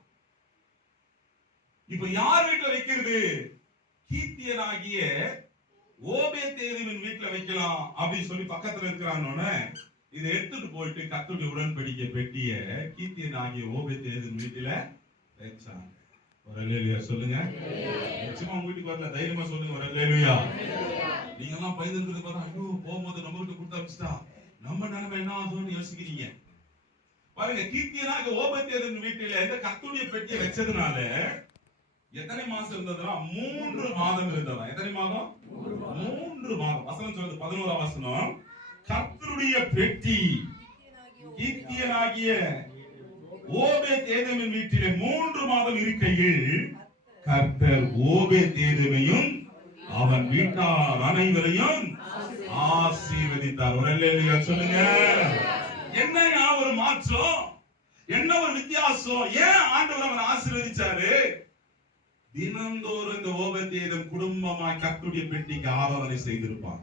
இப்ப யார் வீட்டுல வைக்கிறது? கீத்தியனாகிய ஓபேத்தேதுவின் வீட்டுல வைக்கலாம் அப்படின்னு சொல்லி பக்கத்துல இருக்கிறான்னு இதை எடுத்துட்டு போயிட்டு கர்த்தருடைய உடன்படிக்கை பெட்டிய கீத்தியனாகிய ஓபேத்தேதுவின் வீட்டுல வச்சாங்க. ஒரு அல்லேலூயா சொல்லுங்க. நிச்சயமா உங்க வீட்டுக்கு வரல, தைரியமா சொல்லுங்க ஒரு அல்லேலூயா. நீங்க எல்லாம் பயந்து இருக்கிறது பார்த்தா ஐயோ போகும்போது நம்ம கிட்ட கொடுத்து வச்சுட்டா நம்ம நிலைமை என்ன ஆகும்னு யோசிக்கிறீங்க. பாருங்க, கீத்தியனாகிய ஓபேத்தேதுவின் வீட்டுல இந்த கர்த்தருடைய பெட்டியை வச்சதுனால எத்தனை மாசம் இருந்ததுன்னா 3 மாதம் இருந்ததா. எத்தனை மாதம்? 3 மாதம். வசனம் சொல்றது 11ஆம் வசனம். கர்த்தருடைய பெட்டி கீத்தியனாகிய ஓபேத்தேதுவின் வீட்டிலே 3 மாதம் இருக்கையில் கர்த்தர் ஓபேத்தேதுவையும் அவன் வீட்டார் அனைவரையும் ஆசீர்வதித்தார். ஒரு அல்லேலூயா சொல்லுங்க. என்ன ஒரு மாற்றம், என்ன ஒரு வித்தியாசம். ஏன் ஆண்டவர் அவனை ஆசீர்வதிச்சாரு? தினந்தோறும் இந்த ஓபேத்தேதும் குடும்பமாய் கர்த்தருடைய பெட்டிக்கு ஆராதனை செய்திருப்பான்.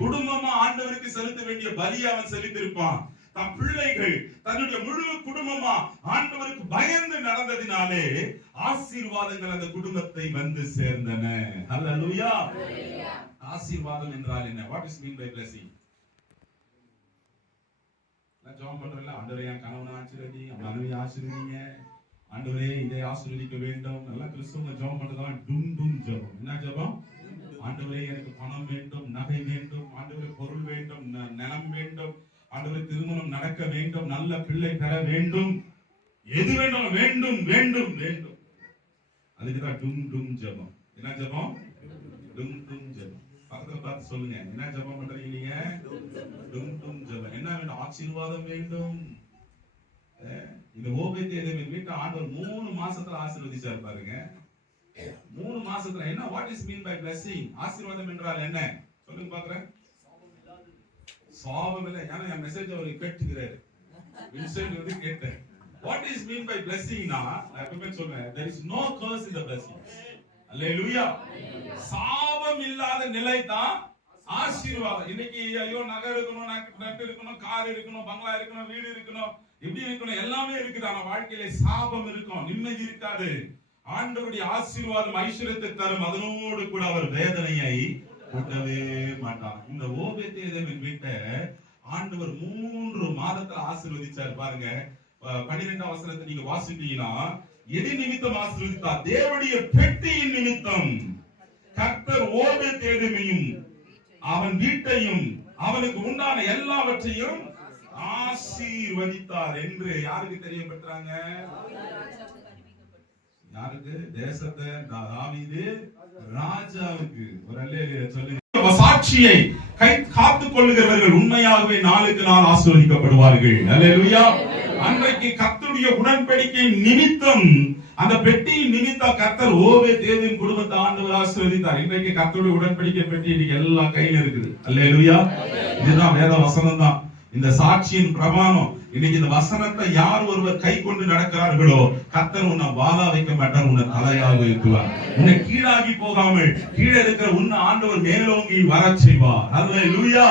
குடும்பமா ஆண்டவருக்கு செலுத்த வேண்டிய பலியை அவன் செலுத்திருப்பான். தன் பிள்ளைகள் தன்னுடைய முழு குடும்பமா ஆண்டவருக்கு பயந்து நடந்ததினாலே ஆசீர்வாதங்கள் அந்த குடும்பத்தை வந்து சேர்ந்தன. ஹல்லேலூயா. ஆசீர்வாதம் என்றால் என்ன? What is mean by blessing? நான் ஜெபம் பண்றேன்ல, ஆண்டவரே என் கணவனை ஆசீர்வதி, அவன் மனைவியை ஆசீர்வதிங்க, ஆண்டவரே இதை ஆசீர்வதிக்க வேண்டும். எல்லாம் கிறிஸ்துவ ஜெபம் பண்றதுதான் டும் டும் ஜெபம். என்ன ஜெபம்? ஆண்டவரே எனக்கு பணம் வேண்டும், நகை வேண்டும், ஆண்டவரே பொருள் வேண்டும், நிலம் வேண்டும், ஆண்டவரே திருமணம் நடக்க வேண்டும், நல்ல பிள்ளை பெற வேண்டும், எது வேண்டும் வேண்டும் வேண்டும் வேண்டும். அதுக்குதான் டும் டும் ஜெபம். என்ன ஜெபம்? டும் டும் ஜெபம். பக்கத்துல பார்த்து சொல்லுங்க, என்ன ஜெபம் பண்றீங்க நீங்க? டும் டும் ஜெபம். என்ன வேண்டும்? ஆசீர்வாதம் வேண்டும். இந்த ஓபேத்தேதுவின் வீட்டை ஆண்டவர் 3 மாசத்துல ஆசீர்வதிச்சார் பாருங்க. 3 மாசத்துல. என்ன what is mean by blessing? ஆசீர்வாதம் என்றால் என்ன சொல்லுங்க பாக்குறேன். சாபம் இல்லை. ஏன்னா என் மெசேஜ் அவர் கேட்டுக்கிறாரு, வின்சென்ட் வந்து கேட்டேன். What is mean by blessing னா நான் எப்பவுமே சொல்றேன், there is no curse in the blessing. அல்லேலூயா. சாபம் இல்லாத நிலை தான் ஆசீர்வாதம். இன்னைக்கு ஐயோ நகை இருக்கணும், நட்டு இருக்கணும், கார் இருக்கணும், பங்களா இருக்கணும், வீடு இருக்கணும், இப்படி இருக்கணும், எல்லாமே இருக்குது. ஆனா வாழ்க்கையில சாபம் இருக்கும், நிம்மதி இருக்காது. ஆண்டவருடைய ஆசீர்வாதம் ஐஸ்வர்யத்தை தரும், அதனோடு கூட அவர் வேதனையை கூட்டவே மாட்டார். இந்த ஓபேத்தேதுவின் வீட்டை ஆண்டவர் 3 மாதத்துல ஆசீர்வதிச்சார் பாருங்க. 12ஆம் வசனத்தை நீங்க வாசிட்டீங்கன்னா, எது நிமித்தம் ஆசீர்வதித்தார்? தேவனுடைய பெட்டியின் நிமித்தம் கர்த்தர் ஓபேத்தேதுவையும் அவன் வீட்டையும் அவனுக்கு உண்டான எல்லாவற்றையும் ஆசீர்வதித்தார் என்று யாருக்கு தெரியப்பட்டாங்க? யாருக்கு? தேசத்தை தாவீது ராஜாவுக்கு. ஒரு அல்லேலூயா சொல்லுங்க. சாட்சியை காத்துக் கொள்ளுகிறவர்கள் உண்மையாகவே நாளுக்கு நாள் ஆசீர்வதிக்கப்படுவார்கள். அல்லேலூயா. அன்றைக்கு கர்த்தருடைய உடன்படிக்கை நிமித்தம், அந்த பெட்டியின் நிமித்தம் கர்த்தர் ஓபேத்தேதுவின் குடும்பத்தை ஆண்டவர் ஆசீர்வதித்தார். இன்றைக்கு கர்த்தருடைய உடன்படிக்கை பெட்டி இன்னைக்கு எல்லா கையில இருக்குது. அல்லேலூயா. இதுதான் வேத வசனம் தான். இந்த சாட்சியின் பிரமாணம். இன்னைக்கு இந்த வசனத்தை யார் ஒருவர் கை கொண்டு நடக்கிறார்களோ கர்த்தர் உன்னை வாளா வைக்க மாட்டார், உன்னை தலையாக வைக்குவார். உன்னை கீழாகி போகாமல் கீழே இருக்கிற உன்னை ஆண்டவர் மேலோங்கி வர செய்வார். அல்லேலூயா.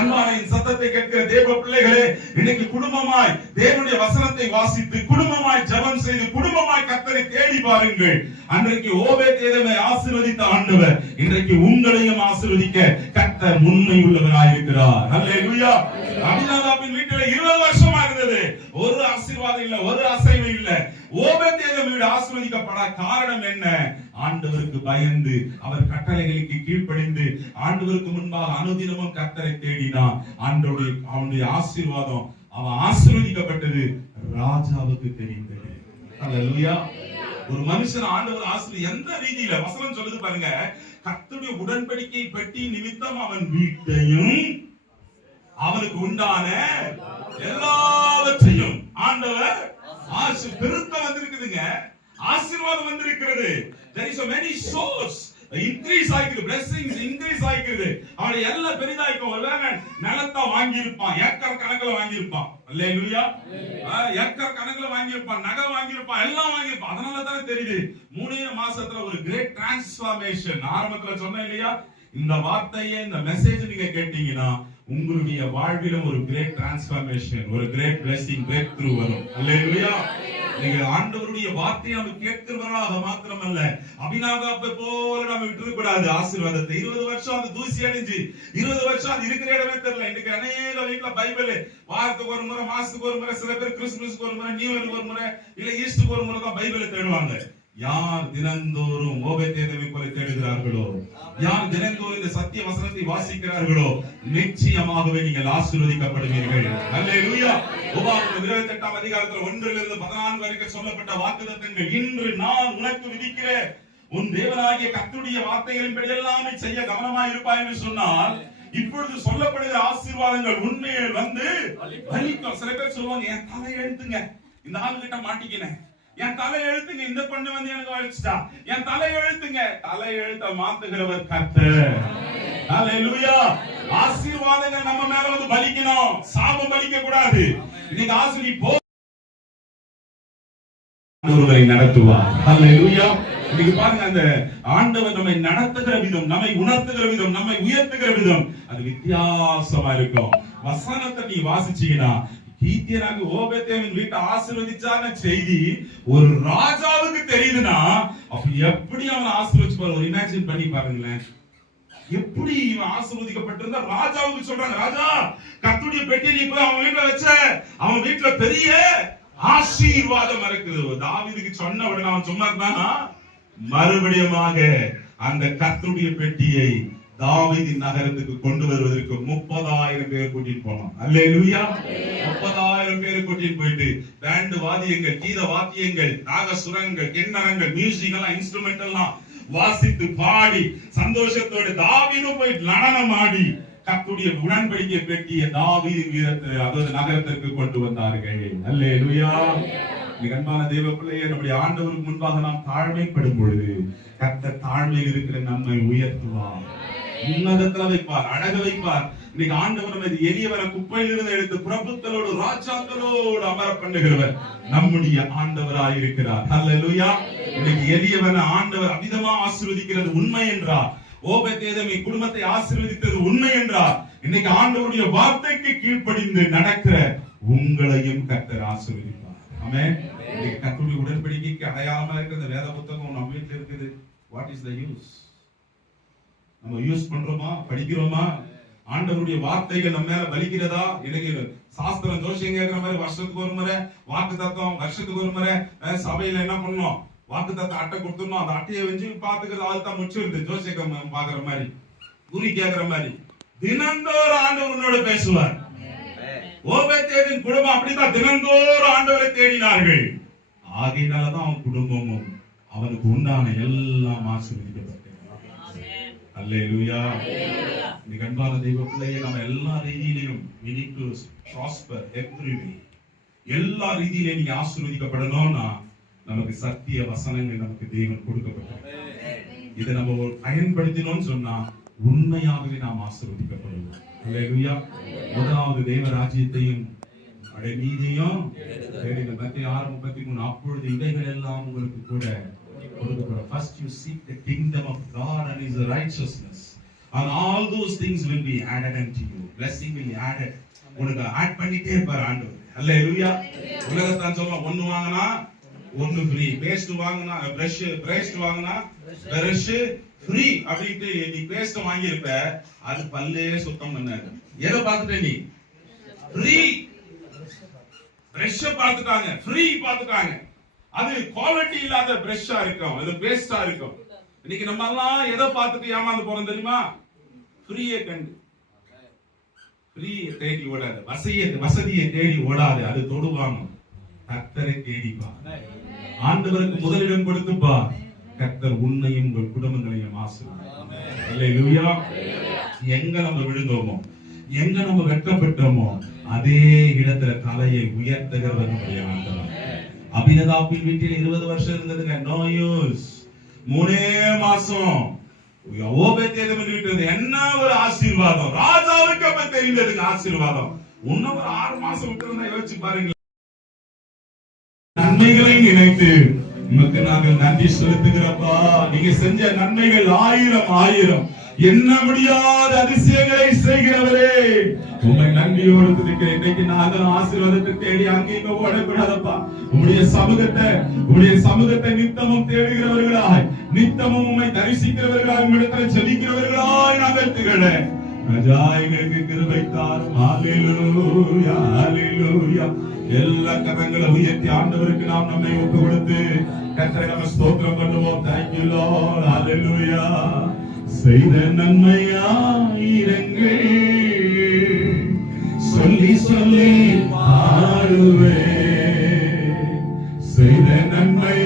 அன்பான சத்தத்தை கேட்கிற தேவ பிள்ளைகளே, இன்னைக்கு குடும்பமாய் தேவனுடைய வசனத்தை வாசித்து, குடும்பமாய் ஜெபம் செய்து, குடும்பமாய் கர்த்தரை தேடி பாருங்கள். அன்றைக்கு ஓபேத்தேதுவை ஆசீர்வதித்த ஆண்டவர் இன்றைக்கு உங்களையும் ஆசீர்வதிக்க கர்த்தர் உண்மை உள்ளவராய் இருக்கிறார். அல்லேலூயா. அபினதாபின் வீட்டில 20 வருஷமா இருந்தது, ஒரு ஆசீர்வாதம் இல்ல, ஒரு அசைவு இல்ல. ஓபேத்தேதுவின் வீடு ஆசீர்வதிக்கப்பட காரணம் என்ன? ஆண்டவருக்கு பயந்து, அவர் கட்டளைகளுக்கு கீழ்ப்படிந்து, ஆண்டவருக்கு முன்பாக அனுதினமும் கர்த்தரை தேடினான். அவனுடைய ஆசீர்வாதம் அவன் ஆசீர்வதிக்கப்பட்டது ராஜாவுக்கு தெரிந்தது. அல்லேலூயா. ஒரு மனுஷன் ஆண்டவர் ஆசீர்வதி எந்த ரீதியில வசனம் சொல்லுது பாருங்க, கர்த்தருடைய உடன்படிக்கை பெட்டி நிமித்தம் அவன் வீட்டையும் அவனுக்கு உண்டான எல்லாவற்றையும் ஆண்டவர் பெருக்கம் வந்திருக்குதுங்க, ஆசீர்வாதம் வந்திருக்கிறது. There is so many source increase ஆயிக்குது, blessings increase ஆயிக்குது. அவனுடைய எல்லாம் பெரிதாயிக்கும். ஒருவேளை நிலத்தை வாங்கி இருப்பான், ஏக்கர் கணக்குல வாங்கி இருப்பான். அல்லேலூயா. ஏக்கர் கணக்குல வாங்கி இருப்பான், நகை வாங்கி இருப்பான், எல்லாம் வாங்கி இருப்பான். அதனால தான் தெரியுது 3 மாசத்துல ஒரு கிரேட் டிரான்ஸ்ஃபார்மேஷன். ஆரம்பத்துல சொன்னேன் இல்லையா, இந்த வார்த்தையை இந்த மெசேஜ் நீங்க கேட்டீங்கன்னா உங்களுடைய வாழ்விலும் ஒரு கிரேட் டிரான்ஸ்ஃபார்மேஷன், ஒரு கிரேட் blessing break through வரும். அல்லேலூயா. நீங்க ஆண்டவருடைய வார்த்தையை நம்ம கேட்கிறவர்களாக மாத்திரமல்ல, அபிநாதாப்பை போல நம்ம விட்டுற கூடாது ஆசீர்வாதத்தை. 20 வருஷம் அந்த தூசி அடைஞ்சு 20 வருஷம் அது இருக்கிற இடமே தெரியல. இன்னைக்கு அநேக வீட்டுல பைபிள் வாரத்துக்கு ஒரு முறை, மாசத்துக்கு ஒரு முறை, சில பேர் கிறிஸ்துமஸ்க்கு ஒரு முறை, நியூ இயருக்கு ஒரு முறை, இல்ல ஈஸ்டருக்கு ஒரு முறை தான் பைபிளை தேடுவாங்க. யார் தினந்தோறும் ஓபேதேதேமை போல தேடுகிறார்களோ, யார் தினந்தோறும் இந்த சத்திய வசனத்தை வாசிக்கிறார்களோ, நிச்சயமாகவே நீங்கள் ஆசீர்வதிக்கப்படுவீர்கள். அல்லேலூயா. உபாகமம் 28ஆம் அதிகாரத்தில் 1 - 14 வரைக்கும் சொல்லப்பட்ட வாக்குத்தத்தங்கள், இன்று நான் உனக்கு விதிக்கிற உன் தேவனாகிய கர்த்தருடைய வார்த்தைகளின்படி எல்லாமே செய்ய கவனமாய் இருப்பாய் என்று சொன்னால், இப்பொழுது சொல்லப்படுகிற ஆசீர்வாதங்கள் உண்மையில் வந்து பலிக்கும். சில பேர் சொல்லுவாங்க, என் தலை எழுத்துங்க, இந்த ஆளு கிட்ட மாட்டிக்கினேன், என் தலை எழுத்துங்க, இந்த பொண்ணு வந்து எனக்கு வலிச்சுட்டா, என் தலை எழுத்துங்க. தலை எழுத்த மாத்துகிறவர் கர்த்தர். அல்லேலூயா. ஆசீர்வாதங்கள் நம்ம மேல வந்து பலிக்கணும், சாபம் பலிக்க கூடாது. இன்னைக்கு ஆசீர்வதி ஒருவரை நடத்துவார். அல்லேலூயா. இன்னைக்கு பாருங்க, அந்த ஆண்டவர் நம்மை நடத்துகிற விதம், நம்மை உணர்த்துகிற விதம், நம்மை உயர்த்துகிற விதம் அது வித்தியாசமா இருக்கும். வசனத்தை நீ வாசிச்சீங்கன்னா, கீத்தியனாக ஓபேதேமின் வீட்டை ஆசீர்வதிச்சான செய்தி ஒரு ராஜாவுக்கு தெரியுதுன்னா, அப்ப எப்படி அவன் ஆசீர்வதிப்பார்? ஒரு இமேஜின் பண்ணி பாருங்களேன், எப்படி இவன் ஆசீர்வதிக்கப்பட்டிருந்தா ராஜாவுக்கு சொல்றாங்க, ராஜா கர்த்தருடைய பெட்டி நீ போய் அவன் வீட்டுல வச்ச, அவன் வீட்டுல பெரிய ஆசீர்வாதம் இருக்குது. தாவீதுக்கு சொன்ன உடனே அவன் சும்மா இருந்தானா? மறுபடியுமாக அந்த கர்த்தருடைய பெட்டியை தாவீதின் நகரத்துக்கு கொண்டு வருவதற்கு 30,000 பேர் கூட்டிட்டு போனோம். அல்லேலூயா. 30,000 பேர் கூட்டிட்டு போயிட்டு பேண்ட் வாத்தியங்கள், கீத வாத்தியங்கள், நாகசுரங்கள், கிண்ணறங்கள், மியூசிக் எல்லாம், இன்ஸ்ட்ருமெண்ட் எல்லாம் வாசித்து பாடி சந்தோஷத்தோடு தாவீதும் போய் நடனம் ஆடி கர்த்தருடைய உடன்படிக்கை பெட்டிய தாவீதின் வீரத்தை, அதாவது நகரத்திற்கு கொண்டு வந்தார்கள். அல்லேலூயா. அன்பான தேவ பிள்ளையே, நம்முடைய ஆண்டவருக்கு முன்பாக நாம் தாழ்மைப்படும் பொழுது கர்த்தர் தாழ்மையில் இருக்கிற நம்மை உயர்த்துவார், உன்னதத்துல வைப்பார், அழக வைப்பார். இன்னைக்கு ஆண்டவர் நம்ம எளியவரை குப்பையிலிருந்து எடுத்து பிரபுக்களோடு ராஜாக்களோடு அமர பண்ணுகிறவர் நம்முடைய ஆண்டவராய் இருக்கிறார். அல்லேலூயா. இன்னைக்கு எளியவனை ஆண்டவர் அமிதமா ஆசீர்வதிக்கிறது உண்மை என்றார். ஓபேதேதேமின் குடும்பத்தை ஆசீர்வதித்தது உண்மை என்றார். இன்னைக்கு ஆண்டவருடைய வார்த்தைக்கு கீழ்ப்படிந்து நடக்கிற உங்களையும் கர்த்தர் ஆசீர்வதிப்பார். ஆமென். இன்னைக்கு கர்த்தருடைய உடன்படிக்கைக்கு அடையாளமா இருக்கிற வேத புத்தகம் நம்ம வீட்டில் இருக்குது. What is the use? நம்ம யூஸ் பண்றோமா? படிக்கிறோமா? ஆண்டவருடைய வார்த்தைகள் நம்ம மேல பலிக்கிறதா? இன்னைக்கு சாஸ்திரம் ஜோசியம் கேட்கிற மாதிரி வருஷத்துக்கு ஒரு முறை வாக்குத்தத்தம், வருஷத்துக்கு ஒரு முறை சபையில என்ன பண்ணணும்? வாக்குத்தத்தம் அட்டை கொடுத்துடணும். அந்த அட்டையை வச்சு பாத்துக்கிறது ஆள் தான் முடிச்சிருது. ஜோசியம் பாக்குற மாதிரி, குறி கேட்கிற மாதிரி தினந்தோறும் ஆண்டவர் உன்னோட பேசுவார். ஓபேதேமின் குடும்பம் அப்படிதான் தினந்தோறும் ஆண்டவரை தேடினார்கள். ஆகையினாலதான் அவன் குடும்பமும் அவனுக்கு உண்டான எல்லாம் ஆசீர்வதிக்கப்பட்டது. அல்லேலூயா. இந்த அன்பான தெய்வ பிள்ளையை நம்ம எல்லா ரீதியிலும் we need to prosper every way. எல்லா ரீதியிலும் நீங்க ஆசீர்வதிக்கப்படணும்னா நமக்கு சத்திய வசனங்கள் நமக்கு தேவன் கொடுக்கப்பட்டது. இதை நம்ம பயன்படுத்தினோம்னு சொன்னா உண்மையாகவே நாம் ஆசீர்வதிக்கப்படுவோம். அல்லேலூயா. முதலாவது தேவ ராஜ்யத்தையும் நீதியையும் தேடுங்கள். மத்தேயு 6:33. அப்பொழுது இவைகள் எல்லாம் உங்களுக்கு கூட கொடுக்கப்படும். First you seek the kingdom of God and his righteousness, and all those things will be added unto you. Blessing will be added. உனக்கு ஆட் பண்ணிட்டே இருப்பார் ஆண்டவர். அல்லேலூயா. உலகத்தான் சொல்றோம், ஒன்னு வாங்கினா ஒன்னு ஃப்ரீ, பேஸ்ட் வாங்கினா பிரஷ் வாங்கினா பிரஷ் ஃப்ரீ அப்படின்ட்டு நீ பேஸ்ட் வாங்கி இருப்ப, அது பல்லே சுத்தம் பண்ணாது. எதை பார்த்துட்ட நீ? ஃப்ரீ. பிரஷ் பார்த்துட்டாங்க, ஃப்ரீ பார்த்துட்டாங்க. அது குவாலிட்டி இல்லாத பிரஷ்ஷா இருக்கும், அது பேஸ்டா இருக்கும். இன்னைக்கு நம்ம எல்லாம் எதை பார்த்துட்டு ஏமாந்து போறோம் தெரியுமா? ஃப்ரீயே கண்டு. ஃப்ரீயை தேடி ஓடாது, வசதியை தேடி ஓடாது, அது தொடுவாங்க. கர்த்தரை தேடிப்பா, ஆண்டவருக்கு முதலிடம் கொடுத்துப்பா. கர்த்தர் உன்னையும் உங்கள் குடும்பங்களையும் ஆசீர்வதிப்பார். அல்லேலூயா. எங்க நம்ம விழுந்தோமோ, எங்க நம்ம வெட்கப்பட்டோமோ, அதே இடத்துல தலையை உயர்த்துகிறவர் நம்முடைய ஆண்டவர். அபினதாபின் வீட்டில் 20 வருஷம் இருந்ததுங்க, நோ யூஸ். 3 மாசம் ஓபேத்தேதம் வீட்டு என்ன ஒரு ஆசீர்வாதம், ராஜாவுக்கு அப்ப தெரிந்ததுங்க ஆசீர்வாதம். இன்னும் ஒரு 6 மாசம் விட்டு யோசிச்சு பாருங்க. நன்மைகளை நினைத்து உமக்கு நாங்கள் நன்றி செலுத்துகிறப்பா. நீங்க செஞ்ச நன்மைகள் 1000 எண்ண முடியாத அதிசயங்களை செய்கிறவரே, உண்மை நன்றியோடு இருக்கிறேன். இன்னைக்கு நாங்கள் ஆசீர்வாதத்தை தேடி அங்கேயும் ஓடக்கூடாதப்பா. உங்களுடைய சமூகத்தை நித்தமும் தேடுகிறவர்களாய், நித்தமும் உண்மை தரிசிக்கிறவர்களாய், உங்களிடத்தில் ஜெபிக்கிறவர்களாய் நாங்கள் திகழ எங்களுக்கு கிருபை தாரும். ஹல்லேலூயா, ஹல்லேலூயா. எல்லா கரங்களை உயர்த்தி ஆண்டவருக்கு நாம் நம்மை ஒப்பு கொடுத்து கர்த்தரை நம்ம ஸ்தோத்திரம் பண்ணுவோம். Thank you Lord, ஹல்லேலூயா. செய்த நன்மையாயிரங்கள் சொல்லி சொல்லி பாடுவே, செய்த நன்மையாயிரங்கள்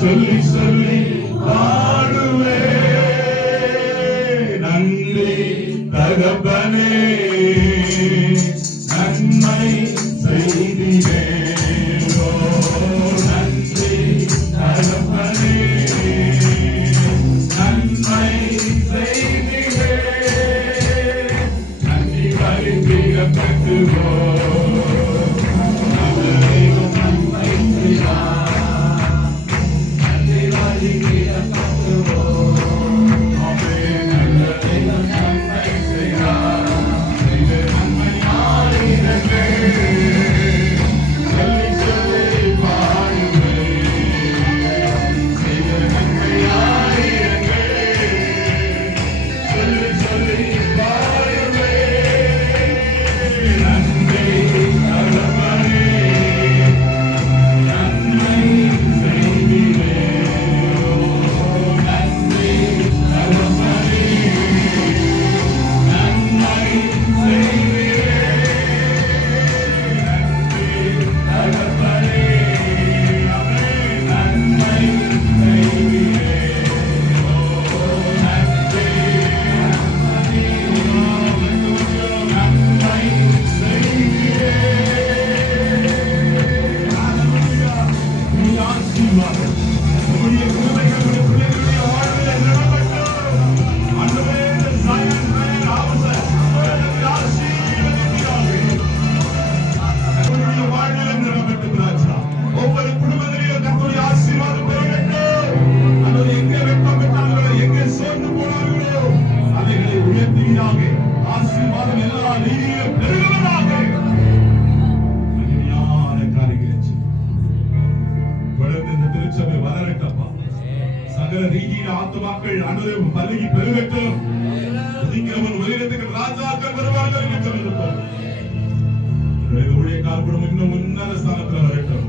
சொல்லி சொல்லி பாடுவே. நன்றி தகப்பனே, நன்மை செய்தியே. நன்றி தகப்பனே, நன்மை செய்தியே. நன்றி பரிபீரப்பட்டுவோ, நன்மை செய்தார். நன்றி பரிபீரப்பட்டுவோ, ஆசீர்வாதம் எல்லா நீதியிலும் பெருகுவதாக. மகிமையான காரியங்களை தொடர்ந்து இந்த திருச்சபை வளரட்டப்பா. சகல ரீதியில ஆத்துமாக்கள் அனுபவம் பல்கி பெருகட்டும். துதிக்கிறவன் உலகத்துக்கு ராஜாக்கள் வருவார்கள் என்று சொல்லியிருப்போம். ஊழியக்கார குடும்பம் இன்னும் உன்னத ஸ்தானத்தில் வரட்டும்.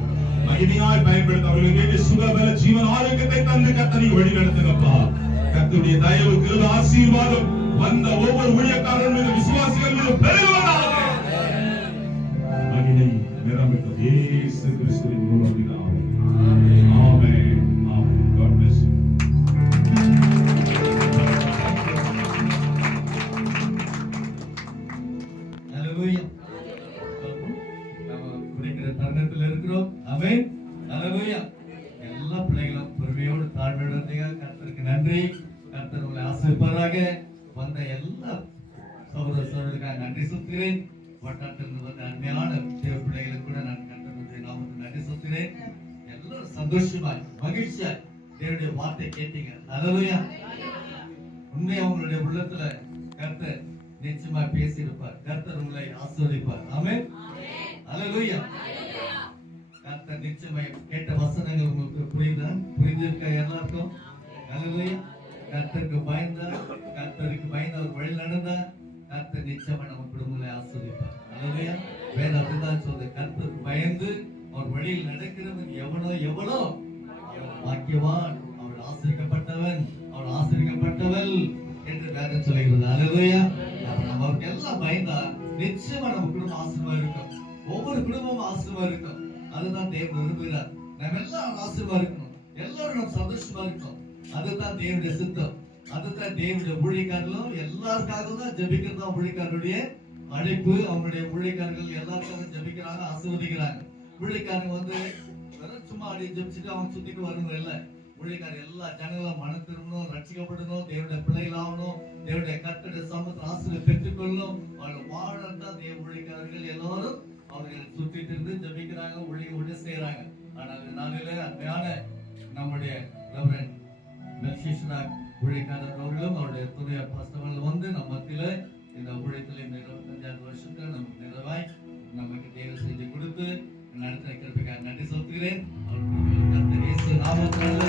மகிமையாய் பயன்படுத்த அவர்களுக்கு சுகபல ஜீவன் ஆரோக்கியத்தை தந்து கர்த்தரை வழி நடத்துங்கப்பா. கர்த்தருடைய தயவு கிருபை ஆசீர்வாதம் வந்த ஒவ்வொரு ஊழியக்காரன் மீது விசுவாசிகள் மீது பெருகுவதாக. மகிமை நிரம்பிட்ட இயேசு கிறிஸ்துவின் மூலமாக ஆமென், ஆமென். God bless you. ஹல்லேலூயா. நாம குடிக்கிற தருணத்தில் இருக்கிறோம். ஆமென், ஹல்லேலூயா. எல்லா பிள்ளைகளும் பொறுமையோடு தாழ்மையோடு இருந்தீங்க. கர்த்தருக்கு நன்றி. கர்த்தர் உங்களை ஆசீர்வதிப்பாராக. வந்த எல்லா சகோதர சகோதரிகளுக்காக நன்றி செலுத்துகிறேன். வட்டாரத்தில் வந்த அருமையான தேவ பிள்ளைகளுக்கு கூட நான் கர்த்தருடைய நாமத்தில் நன்றி செலுத்துகிறேன். எல்லாரும் சந்தோஷமாய் மகிழ்ச்சியாய் தேவனுடைய வார்த்தை கேட்டீங்க. ஹல்லேலூயா. உண்மையா உங்களுடைய உள்ளத்துல கர்த்தர் நிச்சயமா பேசியிருப்பார். கர்த்தர் உங்களை ஆசீர்வதிப்பார். ஆமென், ஹல்லேலூயா. கர்த்தர் நிச்சயமா கேட்ட வசனங்கள் உங்களுக்கு புரிந்திருக்க எல்லாருக்கும். ஹல்லேலூயா. கர்த்தருக்கு பயந்தா, கர்த்தருக்கு பயந்த ஒரு வழி நடந்தா கர்த்தர் நிச்சயமா நம்ம குடும்பங்களை ஆசீர்வதிப்பார். ஹல்லேலூயா. வேதம் அப்படிதான் சொல்லுது. கர்த்தருக்கு பயந்து அவர் வழியில் நடக்கிறவன் எவ்வளோ பாக்கியவான், அவள் ஆசீர்வதிக்கப்பட்டவன், அவள் ஆசீர்வதிக்கப்பட்டவள் என்று வேதம் சொல்லுகிறது. எல்லாம் பயந்தா நிச்சயமா நம்ம குடும்பம் ஆசீர்வாதமா இருக்கும். ஒவ்வொரு குடும்பமும் ஆசீர்வாதமா இருக்கும். அதுதான் தேவன் விரும்புகிறார். நம்ம எல்லாரும் ஆசீர்வாதமா இருக்கணும், எல்லாரும் நம்ம சந்தோஷமா இருக்கணும். அதுதான் தேவனுடைய சித்தம். அதுதான் தேவனுடைய ஊழியக்காரர்களும் எல்லாருக்காகவும் தான் ஜெபிக்கிறது தான் ஊழியக்காரருடைய அழைப்பு. அவங்களுடைய ஊழியக்காரர்கள் எல்லாருக்காகவும் ஜெபிக்கிறாங்க, ஆசீர்வதிக்கிறாங்க. ஊழியக்காரங்க வெறும் சும்மா அப்படி ஜெபிச்சுட்டு அவங்க சுத்திட்டு வரணும் இல்ல. ஊழியக்காரர் எல்லா ஜனங்களும் மனம் திரும்பணும், ரட்சிக்கப்படணும், தேவனுடைய பிள்ளைகள் ஆகணும், தேவனுடைய கர்த்தருடைய சமூகத்தை ஆசீர்வாதம் பெற்றுக்கொள்ளணும். அவர்கள் வாழத்தான் தேவ ஊழியக்காரர்கள் எல்லாரும் அவர்கள் சுற்றிட்டு இருந்து ஜெபிக்கிறாங்க, ஊழிய செய்யறாங்க. ஆனால் நாளில அருமையான நம்முடைய ரெவரண்ட் மெல்கிசேதேக் ஊழியக்காரர் அவர்களும் அவருடைய துணை அப்போஸ்தலர்கள் நம்ம மத்தியில இந்த ஊழியத்தில் இந்த 25 வருஷத்துல நமக்கு நிறைவாய் நமக்கு தேவ செய்தி கொடுத்து நடத்த கிருபைக்காக நன்றி செலுத்துகிறேன். கர்த்தர் இயேசு நாமத்தினால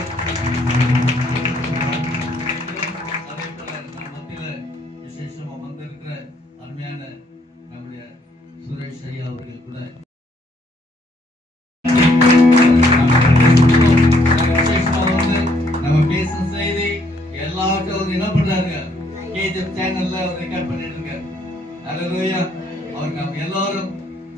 அதே போல நம்ம மத்தியில விசேஷமா வந்திருக்கிற அருமையான நம்முடைய சுரேஷ் ஐயா அவர்கள் கூட நம்ம பேசும் செய்தி எல்லாத்தையும் அவர் என்ன பண்றாங்க, கேஜிஎஃப் சேனல்ல அவர் ரெக்கார்ட் பண்ணிட்டு இருக்காரு. ஹalleluya. அவர் நம்ம எல்லாரும்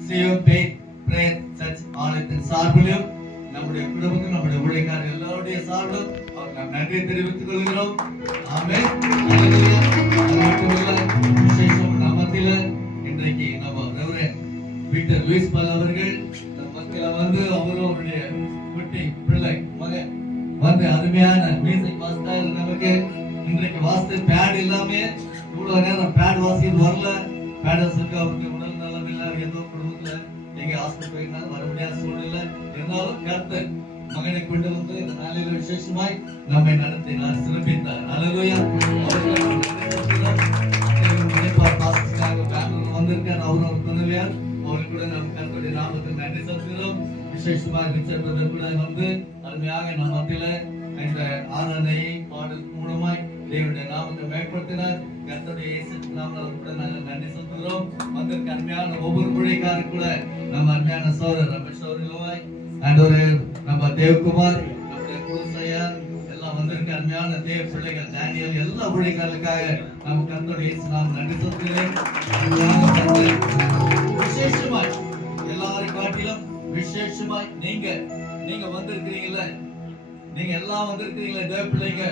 சியோன் ஃபெய்த் பிரேயர் சர்ச் ஆலயத்தின் சார்பிலும் நம்முடைய குடும்பத்தின் நம்முடைய ஊழியக்காரர்கள் எல்லாருடைய சார்பிலும் அவர் நாம் நன்றி தெரிவித்துக் கொள்கிறோம். ஆமென். ஹalleluya. அது மட்டுமல்ல, விசேஷம் நாமத்தில இன்றைக்கு நம்ம ரெவரண்ட் பீட்டர் லூயிஸ் பால் அவர்கள் நம்ம மத்தியில அவரும் அவருடைய குட்டி பிள்ளை மகன் அருமையான மியூசிக் வாசித்தார். நமக்கு இன்றைக்கு வாசித்து பேட் இல்லாம இவ்வளவு நேரம் பேட் வாசிக்கிறது வரல. பேட் வாசிக்க அவருக்கு உடல் நலம் இல்ல, ஏதோ குடும்பத்துல எங்க ஹாஸ்பிட்டல் போயிருந்தாலும் வர முடியாத சூழ்நிலை இருந்தாலும் கர்த்தர் மகனை கொண்டு இந்த நாளில விசேஷமாய் நம்மை நடத்தினார், சிறப்பித்தார். ஹalleluya. பெங்களூர் வந்திருக்கார், அவரும் துணைவியார். அவருக்கு கூட நம்ம கர்த்தருடைய நாமத்தில் நன்றி செலுத்துகிறோம். விசேஷமாக ரிச்சர்ட் பிரதர் கூட அருமையாக நம்ம மத்தியில இந்த ஆராதனை பாடல் மூலமாய் தேவனுடைய நாமத்தை மேம்படுத்தினார். கர்த்தருடைய இயேசு நாமத்தில் கூட நாங்கள் நன்றி செலுத்துகிறோம். வந்திருக்க அருமையான ஒவ்வொரு ஊழியக்காரர் கூட நம்ம அருமையான சோதரர் ரமேஷ் அவர்களுமாய் நம்ம தேவகுமார், நம்முடைய குருசையா எல்லாம் வந்திருக்க அருமையான தேவ பிள்ளைகள் டேனியல் எல்லா ஊழியக்காரர்களுக்காக நம்ம கர்த்தருடைய இயேசு நாமம் நன்றி செலுத்துகிறேன். விசேஷமாய் எல்லாரும் காட்டிலும் விசேஷமாய் நீங்க வந்திருக்கிறீங்கல்ல, நீங்க எல்லாம் வந்திருக்கிறீங்களா தேவ பிள்ளைங்க,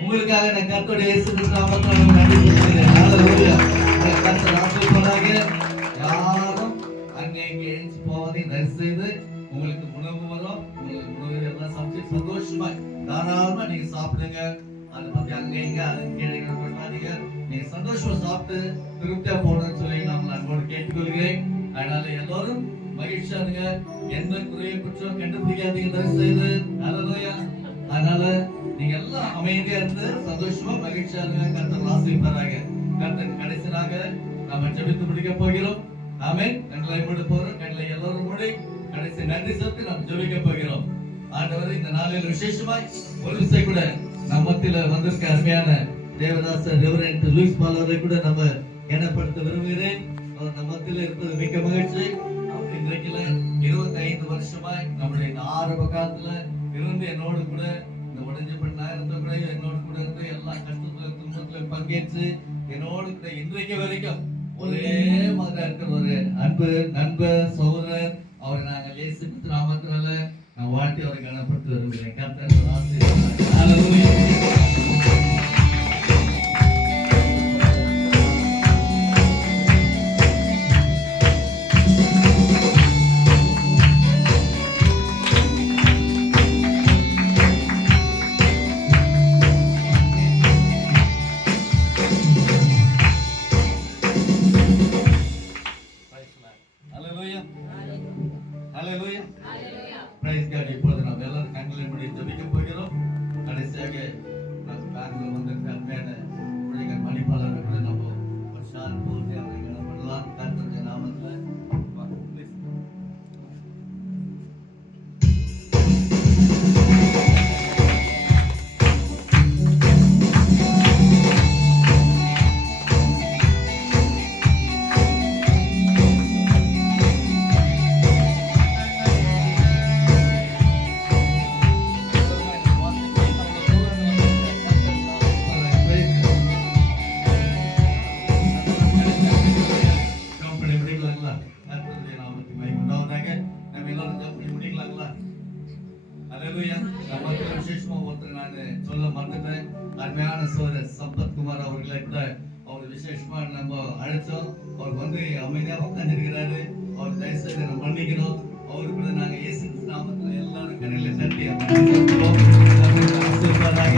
உங்களுக்காக நான் கர்த்தருடைய இயேசு நாமத்தில் நன்றி செலுத்துகிறேன். ஹalleluya. கர்த்தர் ஆசீர்வதிப்பாராக. யாரும் அங்கே இங்கே எழுந்து போவதை தயவு செய்து உங்களுக்கு உணவு வரும், உங்களுக்கு உணவு எல்லாம் சமைச்சு சந்தோஷமாய் தாராளமா நீங்க சாப்பிடுங்க. அதை பத்தி அங்க இங்க கீழே பண்ணாதீங்க. நீங்க சந்தோஷமா சாப்பிட்டு திருப்தியா போகணும்னு சொல்லி நான் அன்போடு கேட்டுக்கொள்கிறேன். அதனால எல்லாரும் மகிழ்ச்சியா இருங்க, எந்த குறைய குற்றம் கண்டுபிடிக்காதீங்க தயவு செய்து. ஹalleluya. அதனால நீங்க எல்லாம் அமைதியா இருந்து சந்தோஷமா மகிழ்ச்சியா இருங்க. கர்த்தர் ஆசீர்வதிப்பாராக. கர்த்தர் கடைசியாக நாம ஜெபித்து முடிக்க போகிறோம். ஆமென். கண்களை மூட போறோம். கண்களை எல்லாரும் மூடி கடைசி நன்றி செலுத்தி நாம் ஜெபிக்க போகிறோம். ஆண்டவரே, இந்த நாளில் விசேஷமாய் ஒரு விசை கூட நம்ம மத்தியில வந்திருக்க அருமையான தேவதாசர் ரெவரண்ட் லூயிஸ் பால் அவரை கூட நம்ம எண்ணப்படுத்த விரும்புகிறேன். அவர் நம்ம மத்தியில இருப்பது மிக்க மகிழ்ச்சி. இன்றைக்கு 25 வருஷமாய் நம்முடைய இந்த ஆரம்ப காலத்துல இருந்து என்னோடு கூட இந்த உடைஞ்சப்பட்ட நேரத்தை கூட என்னோடு கூட இருந்து எல்லா கஷ்டத்துல துன்பத்துல பங்கேற்று என்னோடு கூட இன்றைக்கு வரைக்கும் ஒரே மாதிரி இருக்கிற ஒரு அன்பு நண்பர் சகோதரர் அவரை நாங்கள் இயேசு நாமத்தினால நான் வாழ்த்தி அவரை கனப்படுத்த விரும்புகிறேன். கர்த்தர் ஆசீர்வதிப்பாராக. ஹalleluya. அல்லேலூயா. நம்ம விசேஷமா ஒருத்தர் நான் சொல்ல மறந்துட்டேன். அருமையான சோதரர் சம்பத் குமார் அவர்களை கூட அவர் விசேஷமா நம்ம அழைச்சோம். அவர் வந்து அமைதியா உட்கார்ந்திருக்கிறாரு. அவர் தயவு செய்து நம்ம மன்னிக்கணும். அவரு கூட நாங்க இயேசு கிறிஸ்து நாமத்துல எல்லாரும் கரையில தட்டி ஆசீர்வாதாக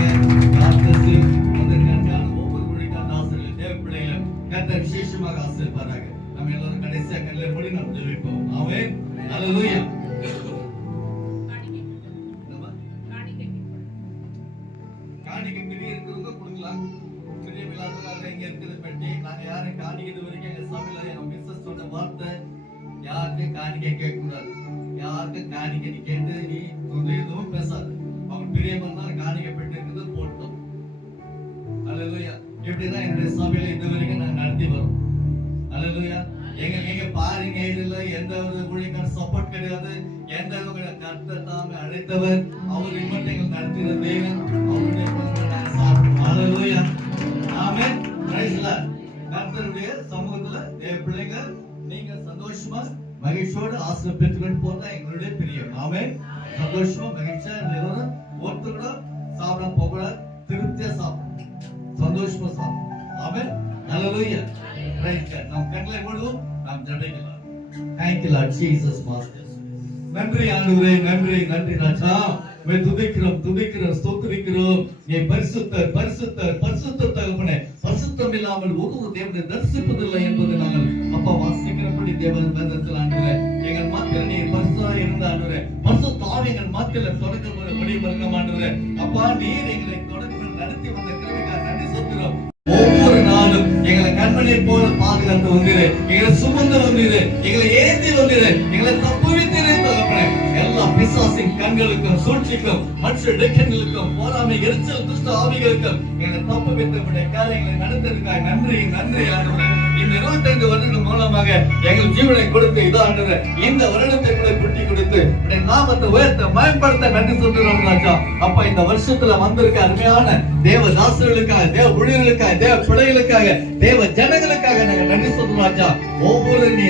காத்து வந்திருக்காங்க. ஒவ்வொரு ஊழியக்கார ஆசிரியர்கள் தேவ பிள்ளைகளை கர்த்தர் விசேஷமாக ஆசீர்வாதாக. நம்ம எல்லாரும் கடைசியா கண்ணில் மூடி நம்ம ஜெபிப்போம். ஆமென். அல்லேலூயா. காணிக்கை பிரிய இருக்கிறவங்க கொடுக்கலாம். பிரிய இல்லாதவங்க இங்க இருக்கிற பெட்டி நாங்க யாரும் காணிக்கை இது வரைக்கும் எங்க சபையில எங்க மிஸ்ஸஸ் சொன்ன வார்த்தை யாருக்கும் காணிக்கை கேட்க கூடாது. யாருக்கும் காணிக்கை நீ கேட்டு நீ எதுவும் பேசாது. அவங்க பிரியமா காணிக்கை பெட்டி இருக்கிறது போட்டோம். அல்லேலூயா. இப்படிதான் என்னுடைய சபையில இது வரைக்கும் நாங்க நடத்தி வரோம். அல்லேலூயா. எங்க பாருங்க இதுல எந்த ஒரு ஊழியக்கார சப்போர்ட் கிடையாது. எந்த கர்த்தர் தாமே அழைத்தவர் அவர் மட்டும் எங்களுக்கு நடத்துகிற தேவன் அவருடைய அல்லேலூயா. ஆமென். Price Lord. கர்த்தருடைய சமூகத்துல தேவ பிள்ளைங்க நீங்க சந்தோஷமா மகிழ்ச்சியோட ஆசீர்வாதம் பெற்றுக்கொண்டு போறதா எங்களுடைய பிரியம். ஆமென். சந்தோஷமா மகிழ்ச்சியா எல்லாரும் ஒருத்தர் கூட சாப்பிட போக திருப்தியா சாப்பிடணும். சந்தோஷமா சாப்பிடணும். ஆமென். அல்லேலூயா. Praise lord. நாம் கண்களை மூடுவோம். நாம் ஜெபிக்கலாம். Thank you Lord Jesus Master. நன்றி ஆண்டவரே, நன்றி நன்றி ராஜா. துதிக்கிறோம் ஸ்தோத்திரிக்கிறோம். நீ பரிசுத்தர் பரிசுத்தர் பரிசுத்த தகப்பனே. பரிசுத்தம் இல்லாமல் ஒருவர் தேவனை தரிசிப்பதில்லை என்பது நாங்கள் அப்பா வாசிக்கிறபடி தேவன் வேதத்தில் ஆண்டவரே எங்கள் மத்தியில் நீர் பரிசுத்தராய் இருந்த ஆண்டவரே பரிசுத்த ஆவி எங்கள் மத்தியில் தொடக்க முடிவு ஆண்டவரே அப்பா நீர் எங்களை தொடக்க நடத்தி வந்த கிருபைக்காக நன்றி சொல்கிறோம். ஒவ்வொரு நாளும் எங்களை கண்மணியை போல பாதுகாத்து வந்தீரு, எங்களை சுமந்து வந்தீரு, எங்களை ஏந்தி வந்தீரு, எங்களை தப்புவித்தீரே தகப்பனே. எல்லா பிசாசின் கண்களுக்கும் சூழ்ச்சிக்கும் மற்ற இடைக்கண்களுக்கும் போராமை எரிச்சல் துஷ்ட ஆவிகளுக்கும் எங்களை தப்புவித்த காரியங்களை நடத்திருக்காய். நன்றி நன்றி ஆண்டவரே. இந்த 25 வருடங்கள் மூலமாக எங்கள் ஜீவனை கொடுத்து இதாண்டவரே இந்த வருடத்தை கூட குட்டி கொடுத்து நாமத்தை உயர்த்த பயன்படுத்த நன்றி சொல்கிறோம் ராஜா. அப்ப இந்த வருஷத்துல வந்திருக்க அருமையான தேவ தாசர்களுக்காக, தேவ ஊழியர்களுக்காக, தேவ பிள்ளைகளுக்காக, தேவ ஜனங்களுக்காக நாங்கள் நன்றி சொல்றோம் ராஜா. ஒவ்வொரு நீ